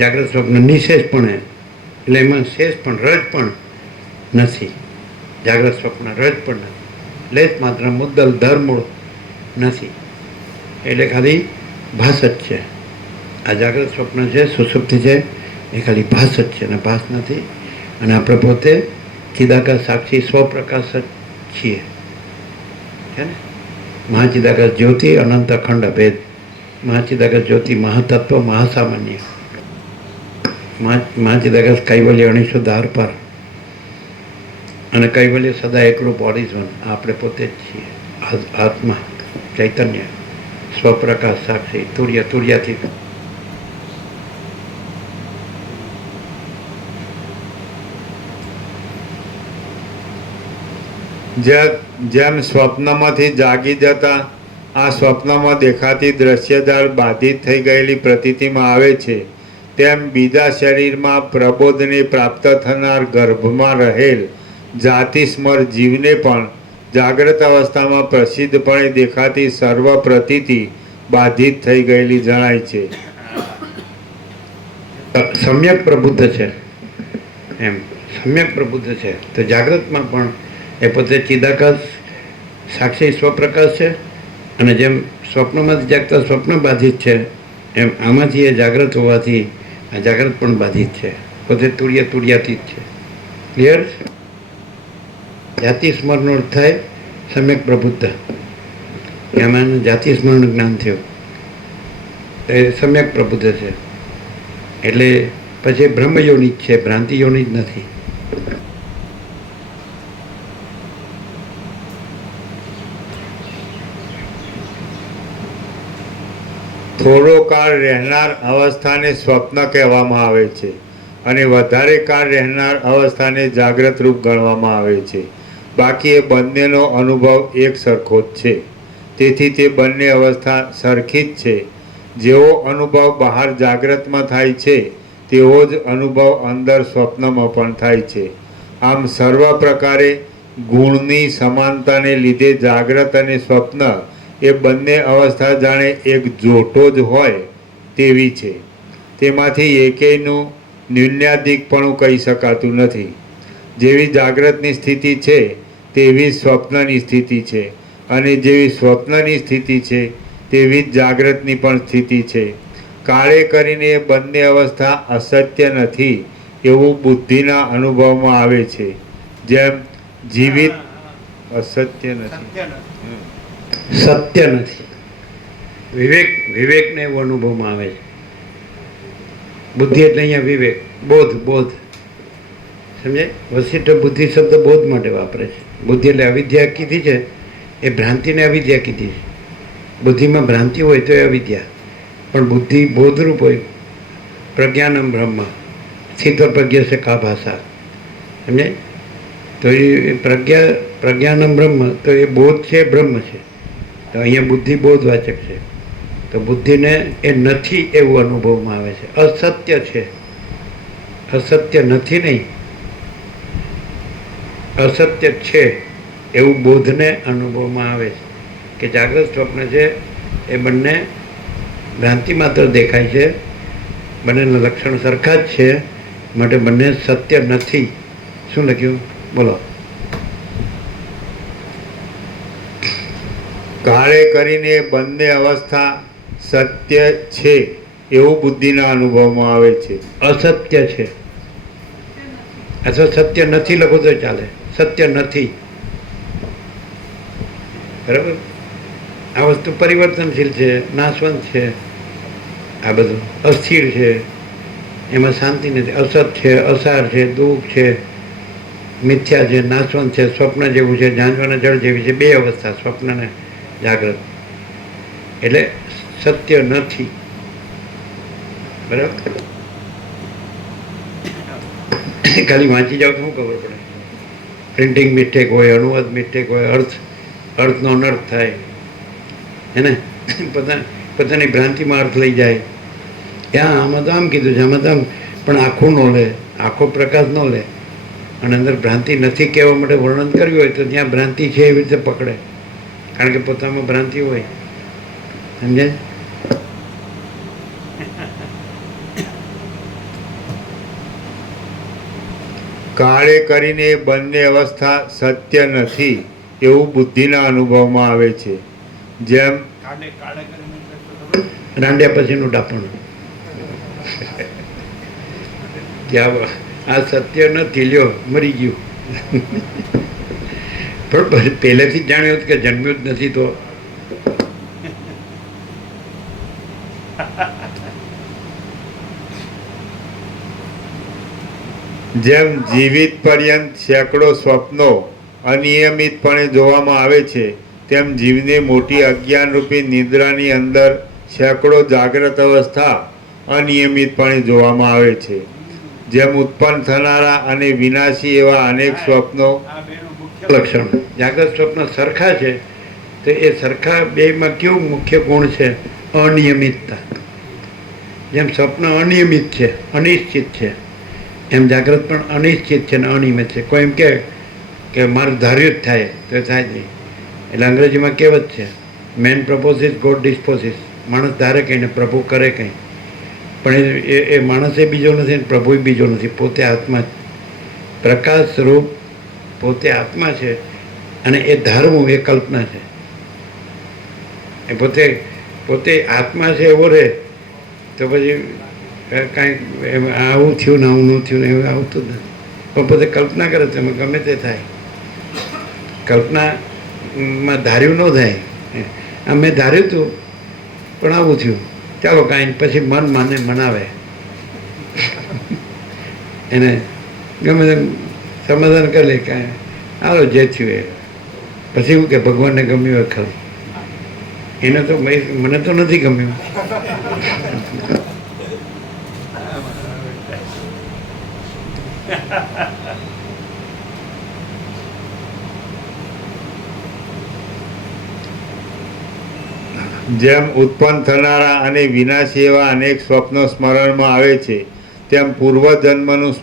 જાગ્રત સ્વપ્ન નિશેષપણે, એટલે એમાં શેષ પણ રજ પણ નથી. જાગ્રત સ્વપ્ન રજ પણ નથી, લેશ માત્ર મુદ્દલ ધર્મૂળ નથી, એટલે ખાલી ભાસ જ છે. આ જાગ્રત સ્વપ્ન છે, સુષુપ્તિ છે, એ ખાલી ભાસ જ છે અને ભાસ નથી. અને આપણે પોતે ચિદાકાશ સાક્ષી સ્વપ્રકાશ જ છીએ, છે ને. મહાચિદાકાશ જ્યોતિ અનંત અખંડ અભેદ. મહાચિદાકાશ જ્યોતિ મહાતત્વ મહાસામાન્ય. મહાચિદાકાશ કૈવલ્ય અણીશુદ્ધ આરપાર અને કૈવલ્ય સદા એકરૂપ ઓરિઝન. આપણે પોતે જ છીએ. આત્મા ચૈતન્ય સ્વપ્રકાશ સાક્ષી તુર્ય તુર્યાથી. જેમ સ્વપ્નમાંથી જાગી જતા આ સ્વપ્નમાં દેખાતી દ્રશ્યજાળ બાધિત થઈ ગયેલી પ્રતીતિમાં આવે છે, તેમ બીજા શરીરમાં પ્રબોધને પ્રાપ્ત થનાર ગર્ભમાં રહેલ જાતિસ્મર જીવને પણ જાગ્રત અવસ્થામાં પ્રસિદ્ધપણે દેખાતી સર્વ પ્રતીતિ બાધિત થઈ ગયેલી જણાય છે. સમ્યક પ્રબુદ્ધ છે, એમ સમ્યક પ્રબુદ્ધ છે. તો જાગ્રતમાં પણ એ પોતે ચિદાકાશ સાક્ષી સ્વપ્રકાશ છે, અને જેમ સ્વપ્નમાંથી જાગતા સ્વપ્ન બાધિત છે એમ આમાંથી એ જાગ્રત હોવાથી આ જાગ્રત પણ બાધિત છે. પોતે તુર્ય તુર્યાતીત છે. ક્લિયર? જાતિ સ્મરણનો અર્થ થાય સમ્યક પ્રબુદ્ધ. એમાં જાતિ સ્મરણ જ્ઞાન થયું એ સમ્યક પ્રબુદ્ધ છે. એટલે પછી બ્રહ્મયોનિ જ છે, ભ્રાંતિ યોનિ જ નથી. થોડો કાળ રહેનાર અવસ્થાને સ્વપ્ન કહેવામાં આવે છે અને વધારે કાળ રહેનાર અવસ્થાને જાગ્રત રૂપ ગણવામાં આવે છે. બાકી એ બંનેનો અનુભવ એક સરખો જ છે. તેથી તે બંને અવસ્થા સરખી જ છે. જેવો અનુભવ બહાર જાગ્રતમાં થાય છે તેવો જ અનુભવ અંદર સ્વપ્નમાં પણ થાય છે. આમ સર્વ પ્રકારે ગુણની સમાનતાને લીધે જાગ્રત અને સ્વપ્ન એ બંને અવસ્થા જાણે એક જોટો જ હોય તેવી છે. તેમાંથી એકેયનું ન્યૂન્યાધિકપણું કહી શકાતું નથી. જેવી જાગ્રતની સ્થિતિ છે તેવી સ્વપ્નની સ્થિતિ છે, અને જેવી સ્વપ્નની સ્થિતિ છે તેવી જ જાગ્રતની પણ સ્થિતિ છે. કાળે કરીને એ બંને અવસ્થા અસત્ય નથી એવું બુદ્ધિના અનુભવમાં આવે છે. જેમ જીવિત અસત્ય નથી, સત્ય નથી. વિવેકને એવું અનુભવમાં આવે છે. બુદ્ધિ એટલે અહીંયા વિવેક, બોધ. બોધ સમજાય? વશિષ્ઠ બુદ્ધિ શબ્દ બોધ માટે વાપરે છે. બુદ્ધિ એટલે અવિદ્યા કીધી છે, એ ભ્રાંતિને અવિદ્યા કીધી છે. બુદ્ધિમાં ભ્રાંતિ હોય તો એ અવિદ્યા, પણ બુદ્ધિ બોધરૂપ હોય. પ્રજ્ઞાનમ બ્રહ્મ સ્થિત પ્રજ્ઞ છે કા ભાષા. સમજાય? તો એ પ્રજ્ઞાનમ બ્રહ્મ, તો એ બોધ છે, બ્રહ્મ છે. તો અહીંયા બુદ્ધિ બોધવાચક છે. તો બુદ્ધિને એ નથી એવું અનુભવમાં આવે છે, અસત્ય છે. અસત્ય નથી નહીં, અસત્ય છે એવું બોધને અનુભવમાં આવે છે કે જાગ્રત સ્વપ્ન છે એ બંને ભ્રાંતિ માત્ર દેખાય છે, બંનેના લક્ષણ સરખા જ છે, માટે બંને સત્ય નથી. શું લખ્યું બોલો? કાળે કરીને બંને અવસ્થા સત્ય છે એવું બુદ્ધિના અનુભવમાં આવે છે. અસત્ય છે અથવા સત્ય નથી લખો તો ચાલે, સત્ય નથી. બરાબર? આ વસ્તુ પરિવર્તનશીલ છે, નાશવંત છે, આ બધું અસ્થિર છે, એમાં શાંતિ નથી. અસત છે, અસાર છે, દુઃખ છે, મિથ્યા છે, નાશવંત છે, સ્વપ્ન જેવું છે, ઝાંઝવાના જળ જેવી છે. બે અવસ્થા, સ્વપ્ન ને જાગ્રત. એટલે સત્ય નથી. બરાબર? ખાલી વાંચી જાઓ તો શું ખબર પડે? પ્રિન્ટિંગ મિસ્ટેક હોય, અનુવાદ મિસ્ટેક હોય, અર્થનો અનર્થ થાય, હે ને? પોતાની ભ્રાંતિમાં અર્થ લઈ જાય. ત્યાં આમાં તો આમ કીધું છે, આમાં તો આમ, પણ આખું ન લે, આખો પ્રકાશ ન લે, અને અંદર ભ્રાંતિ નથી કહેવા માટે વર્ણન કર્યું હોય તો ત્યાં ભ્રાંતિ છે એવી રીતે પકડે, કારણ કે પોતામાં ભ્રાંતિ હોય. સમજાય? કાળે કરીને બંને અવસ્થા સત્ય નથી એવું બુદ્ધિના અનુભવમાં આવે છે. જેમ કાળે કાળે કરીને એટલે તો ખબર રાંડ્યા પછીનું ડાપણ કે આ સત્ય નથી, લ્યો મરી ગયું. પણ પહેલેથી જ જાણ્યું હતું કે જન્મ્યું જ નથી તો જેમ જીવિત પર્યંત સેંકડો સ્વપ્નો અનિયમિતપણે જોવામાં આવે છે, તેમ જીવની મોટી અજ્ઞાનરૂપી નિદ્રાની અંદર સેંકડો જાગ્રત અવસ્થા અનિયમિતપણે જોવામાં આવે છે. જેમ ઉત્પન્ન થનારા અને વિનાશી એવા અનેક સ્વપ્નો આ બેનું મુખ્ય લક્ષણ. જાગ્રત સ્વપ્ન સરખા છે તો એ સરખા બેમાં કેવું મુખ્ય ગુણ છે? અનિયમિતતા. જેમ સ્વપ્ન અનિયમિત છે, અનિશ્ચિત છે, એમ જાગ્રત પણ અનિશ્ચિત છે ને અનિયમિત છે. કોઈ એમ કહે કે મારું ધાર્યું જ થાય તો એ થાય જ નહીં. એટલે અંગ્રેજીમાં કહેવત છે, મેન પ્રપોઝિસ ગોડ ડિસ્પોઝિસ. માણસ ધારે કંઈ ને પ્રભુ કરે કંઈ. પણ એ માણસે બીજો નથી ને પ્રભુ બીજો નથી, પોતે આત્મા જ. પ્રકાશ રૂપ પોતે આત્મા છે, અને એ ધારવું એ કલ્પના છે. એ પોતે આત્મા છે એવો રહે તો પછી કાંઈ આવું થયું ને આવું ન થયું ને એવું આવતું જ નથી. પણ પોતે કલ્પના કરે તો એમાં ગમે તે થાય. કલ્પનામાં ધાર્યું ન થાય. આ મેં ધાર્યું હતું પણ આવું થયું, ચાલો કાંઈ, પછી મન માને મનાવે, એને ગમે તેમ સમાધાન કરી લે, કાંઈ હાલો જે થયું એ. પછી એવું કે ભગવાનને ગમ્યું હોય ખરું, એને તો મને તો નથી ગમ્યું. જેમ ઉત્પન્ન થનારા અને વિનાશી એવા અનેક સ્વપ્નો સ્મરણમાં આવે છે, તેમ પૂર્વજન્મનું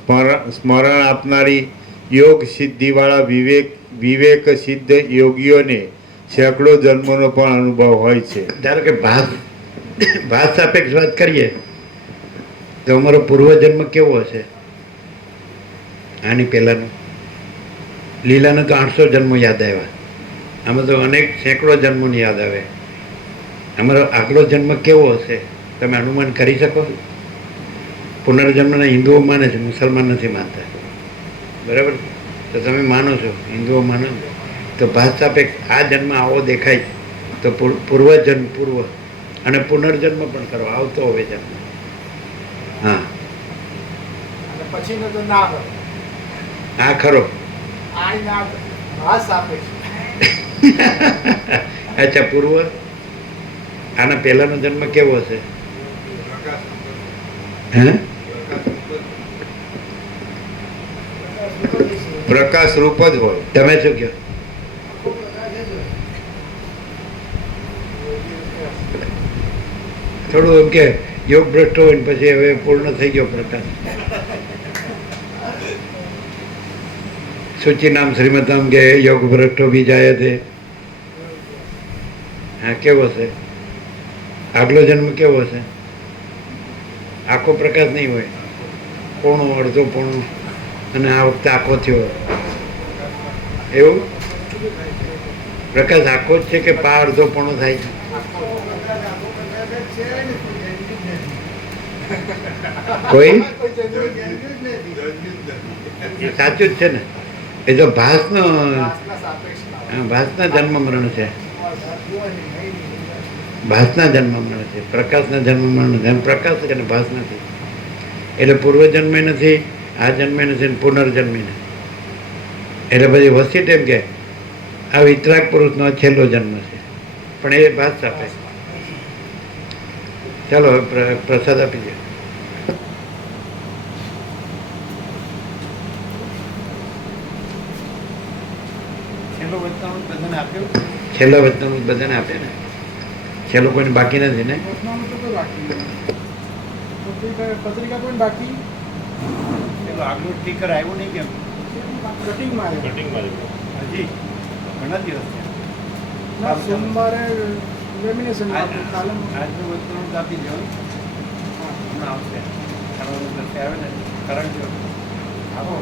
સ્મરણ આપનારી યોગ સિદ્ધિવાળા વિવેક સિદ્ધ યોગીઓને સેંકડો જન્મોનો પણ અનુભવ હોય છે. ધારો કે ભાત સાપેક્ષ વાત કરીએ તો અમારો પૂર્વજન્મ કેવો હશે? આની પહેલાંનો લીલાને તો 800 જન્મો યાદ આવ્યા, આમાં તો અનેક સેંકડો જન્મોની યાદ આવે. અમારો આગલો જન્મ કેવો હશે તમે અનુમાન કરી શકો? પુનર્જન્મને હિન્દુઓ માને છે, મુસલમાન નથી માનતા. બરાબર? તો તમે માનો છો, હિન્દુઓ માનો છો, તો ભાત સાપેક્ષ આ જન્મ આવો દેખાય તો પૂર્વ અને પુનર્જન્મ પણ કરો, આવતો હવે જન્મ. હા, અને પછીનો તો ના હોય. આ ખરો. આ ના ભાસ આપે છે. અચ્છા, પૂર્વ આના પહેલાનો જન્મ કેવો હશે? હે? પ્રકાશ રૂપ જ હોય. તમે શું કહો? થોડું એમ કે યોગ ભ્રષ્ટ હોય ને પછી હવે પૂર્ણ થઈ ગયો પ્રકાશ. સૂચિ નામ શ્રીમતમ કે યોગ ભ્રષ્ટો બી જાય છે. હા, કેવો છે આગલો જન્મ? કેવો છે? આખો પ્રકાશ નહીં હોય, પોણો, અડધો પોણો, અને આ વખતે આખો થયો એવું? પ્રકાશ આખો જ છે કે પા અડધો પોણો થાય છે? કોઈ એ સાચું જ છે ને. એ તો ભાસનો, ભાસના જન્મ મરણ છે. ભાસના જન્મ મરણ છે, પ્રકાશના જન્મ મરણ નથી. એમ પ્રકાશ છે ને ભાસ નથી. એટલે પૂર્વજન્મે નથી, આ જન્મે નથી, ને પુનર્જન્મે નથી. એટલે પછી વસ્તી એમ કે આ વિતરાગ પુરુષનો છેલ્લો જન્મ છે, પણ એ ભાસ આપે. ચાલો હવે પ્રસાદ આપી દે. છેલ્લો વચનામૃત બધાને આપ્યું. છેલ્લો વચનામૃત બધાને આપે ને. છેલ્લો કોઈને બાકી નથી ને. પત્રિકા પણ બાકી. પેલો આગલું સ્ટીકર આવ્યું નહીં કેમ? કટિંગમાં હજી ઘણા દિવસ થયા. ના, સોમવારે લેમિનેશન આજનું વચનામૃત આપી દો. હમણાં આવશે. આવે ને કરંટ આપો.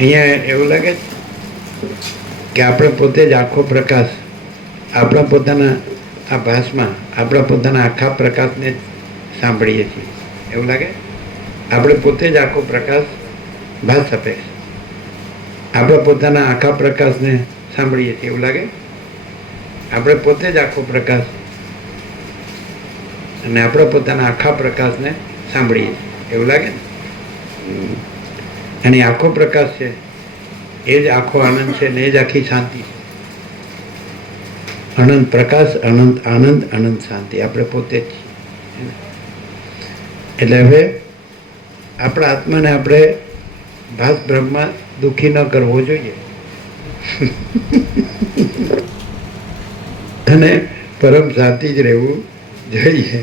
અહીંયા એવું લાગે છે કે આપણે પોતે જ આખો પ્રકાશ, આપણા પોતાના આ ભાસમાં આપણા પોતાના આખા પ્રકાશને જ સાંભળીએ છીએ. એવું લાગે આપણે પોતે જ આખો પ્રકાશ ભાસ આપે છે. આપણા પોતાના આખા પ્રકાશને સાંભળીએ છીએ. એવું લાગે આપણે પોતે જ આખો પ્રકાશ અને આપણા પોતાના આખા પ્રકાશને સાંભળીએ છીએ. એવું લાગે ને. અને આખો પ્રકાશ છે એ જ આખો આનંદ છે ને એ જ આખી શાંતિ છે. અનંત પ્રકાશ, અનંત આનંદ, અનંત શાંતિ આપણે પોતે જ છીએ. એટલે હવે આપણા આત્માને આપણે ભાસ બ્રહ્મમાં દુઃખી ન કરવો જોઈએ અને પરમ શાંતિ જ રહેવું જોઈએ.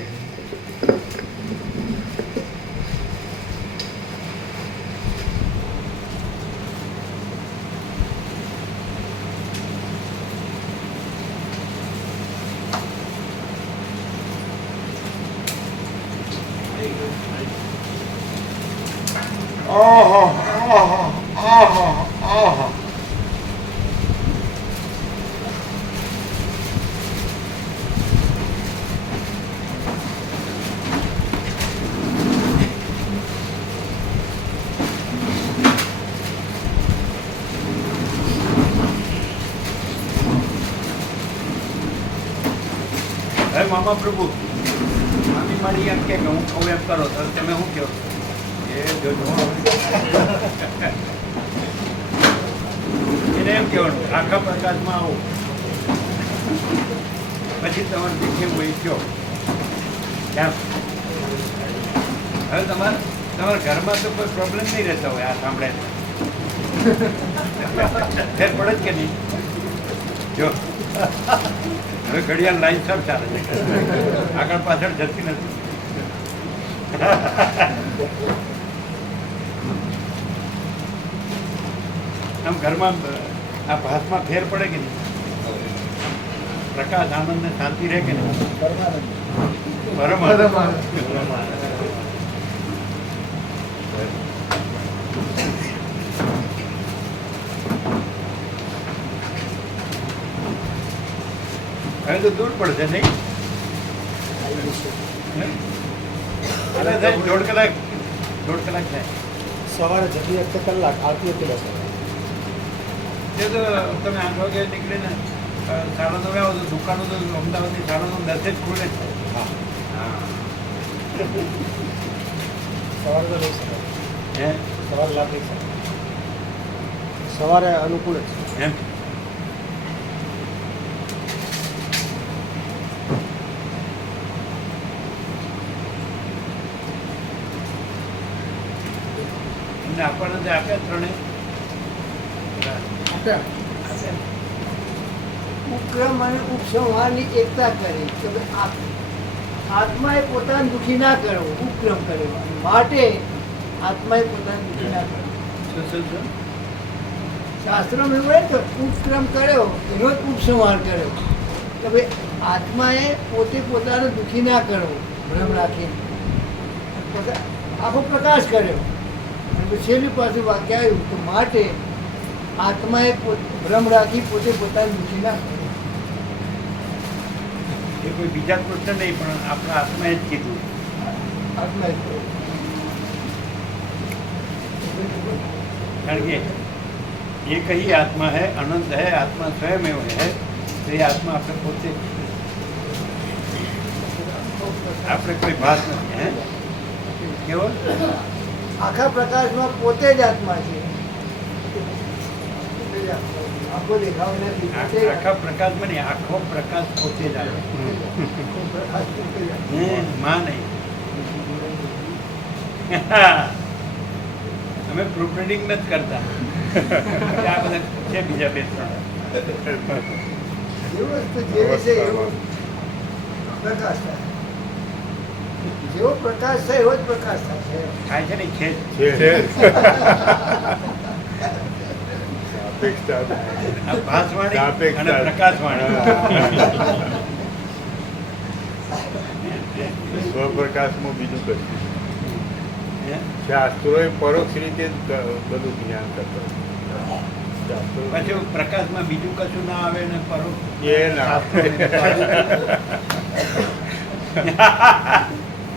હવે મામા પ્રભુ મામી મારી એમ કે હું કહું એમ કરો તો તમે શું કહો? એ જોજો એને એમ કહેવાનું આખા પ્રકાશમાં આવો પછી તમારે દેખે હોય કહો કેમ. હવે તમારા ઘરમાં તો કોઈ પ્રોબ્લેમ નહીં રહેતા હોય આ સાંભળે ફેર પડે જ કે નહીં? જો હવે ઘડિયાળ લાઈન સબ ચાલે છે, આગળ પાછળ જતી નથી. આમ ઘરમાં આ ભાસમાં ફેર પડે કે નહીં? પ્રકાશ આનંદ ને શાંતિ રહે કે નહીં? બરાબર. હવે તો દૂર પડશે નહીં? અરે સાહેબ દોઢ કલાક થાય. સવારે જતી વખતે કલાક, આવતી વખતે 10 કલાક. તે તો તમે 8 વાગે નીકળીને 9:30 આવો તો દુકાનો તો અમદાવાદની 9:30 જ ખુલે છે. હા, સવારે તો લઈ શકાય. હે સવારે લાભ લઈ શકાય. સવારે અનુકૂળ જ છે. એમ આપણને જે આપ્યા ત્રણે આપ્યા. ઉપક્રમ અને ઉપસંહારની એકતા કરી કે ભાઈ આત્માએ પોતાને દુઃખી ના કરવો, ઉપક્રમ કર્યો, માટે આત્માએ પોતાને દુઃખી ના કરવો. શાસ્ત્રોમાં એવું હોય ને કે ઉપક્રમ કર્યો એનો જ ઉપસંહાર કર્યો કે ભાઈ આત્માએ પોતે પોતાને દુઃખી ના કરવો, ભ્રમ રાખીને આખો પ્રકાશ કર્યો. અને પછી છેલ્લી પાછું વાક્ય આવ્યું તો માટે આત્માએ ભ્રમ રાખી પોતે પોતાને દુઃખી ના કરવો. એ કોઈ બીજા કૃષ્ણ નહીં, પણ આપણા આત્માએ જ કીધું. આત્માએ જ કર્યું. કારણ કે एक ही आत्मा है, अनंत है, आत्मा स्वयं एवं है. तो ये आत्मा આપણે પોતે આપણે કોઈ ભાસ નથી. હે કેવો આખા પ્રકાશમાં પોતે જ આત્મા છે. આખો દેખાવ નથી, પોતે જ આખા પ્રકાશમાં નહીં, આખો પ્રકાશ પોતે જ આવે. આખો પ્રકાશ પોતે જ આત્મા. માં નહીં. અમે પ્રૂફ રીડિંગ નથી કરતા. આ બધા છે બીજા બે ત્રણ. જેવો વસ્તુ જે છે એવો પ્રકાશ થાય. જેવો પ્રકાશ થાય એવો જ પ્રકાશ થાય. થાય છે ને ખેત. આ ભાસવાણી અને પ્રકાશવાણી. સ્વપ્રકાશમાં બીજું કશું હે? શાસ્ત્રોએ પરોક્ષ રીતે જ બધું જ્ઞાન કરતો પછી પ્રકાશમાં બીજું કશું ના આવે ને પરોક્ષ એ ના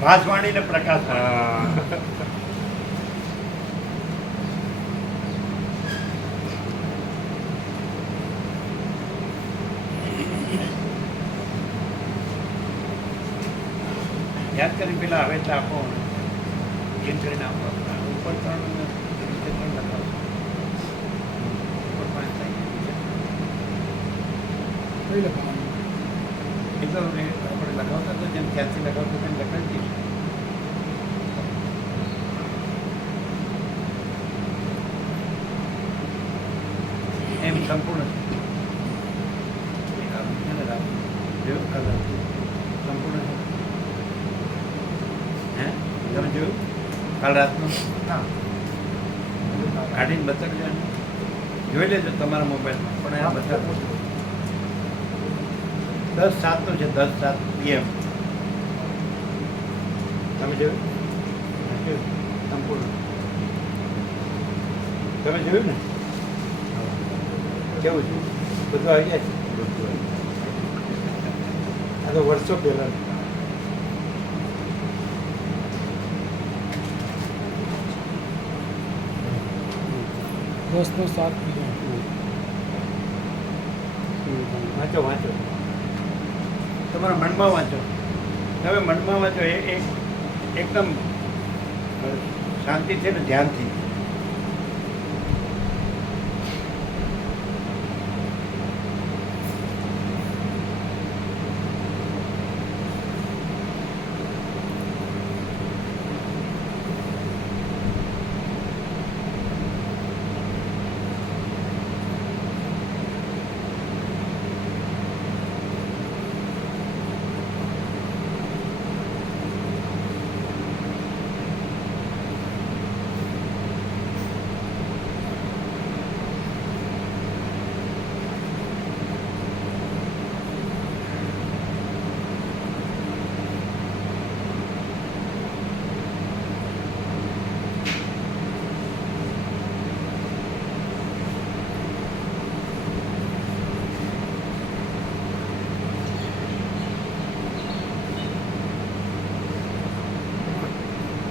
ભાસવાણી ને પ્રકાશવાણી. હા. યાદ કરી પેલા હવે તો આપો એમ કરીને આપો. ઉપર ત્રણ નીચે ત્રણ લખાવો. ઉપર 5 થાય. કઈ લખવાનું? એ તો આપણે લખાવતા તો જેમ ક્યાંથી લખાવતો તેમ લખાવી દઈશું. એમ સંપૂર્ણ જોયું કલર સંપૂર્ણ છે. હે તમે જોયું કાલ રાતનું કાઢીને બતાવજો એને. જોઈ લેજો તમારા મોબાઈલમાં પણ એને બતાવો. 10:07 છે, 10:07 PM. તમે જોયું સંપૂર્ણ તમે જોયું ને કેવું છે બધું આવી ગયા છે. આ તો વર્ષો પહેલા. દસનો 7 વાંચો વાંચો તમારા મનમાં વાંચો. તમે મનમાં વાંચો એ એકદમ શાંતિથી ને ધ્યાનથી.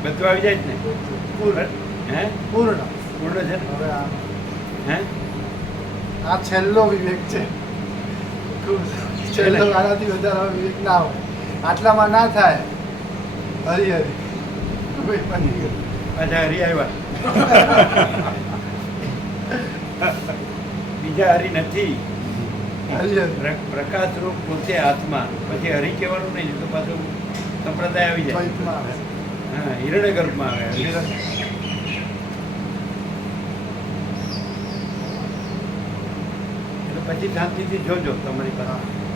બધું આવી જાય જ ને. હે પૂર્ણ. પૂર્ણ છે ને. હવે હે આ છેલ્લો વિવેક છે. છેલ્લો આનાથી વધારે હવે વિવેક ના હોય. આટલામાં ના થાય હરી હરી ભાઈ બની ગયું. પાછા હરી આવ્યા. બીજા હરી નથી. હરી હરી પ્રકાશ રૂપ પોતે આત્મા. પછી હરી કહેવાનું નહીં તો પાછું સંપ્રદાય આવી જાય. દ્વૈતમાં આવે. હા હિરણ્ય ગર્ભમાં આવે. એટલે પછી શાંતિથી જોજો તમારી પાસે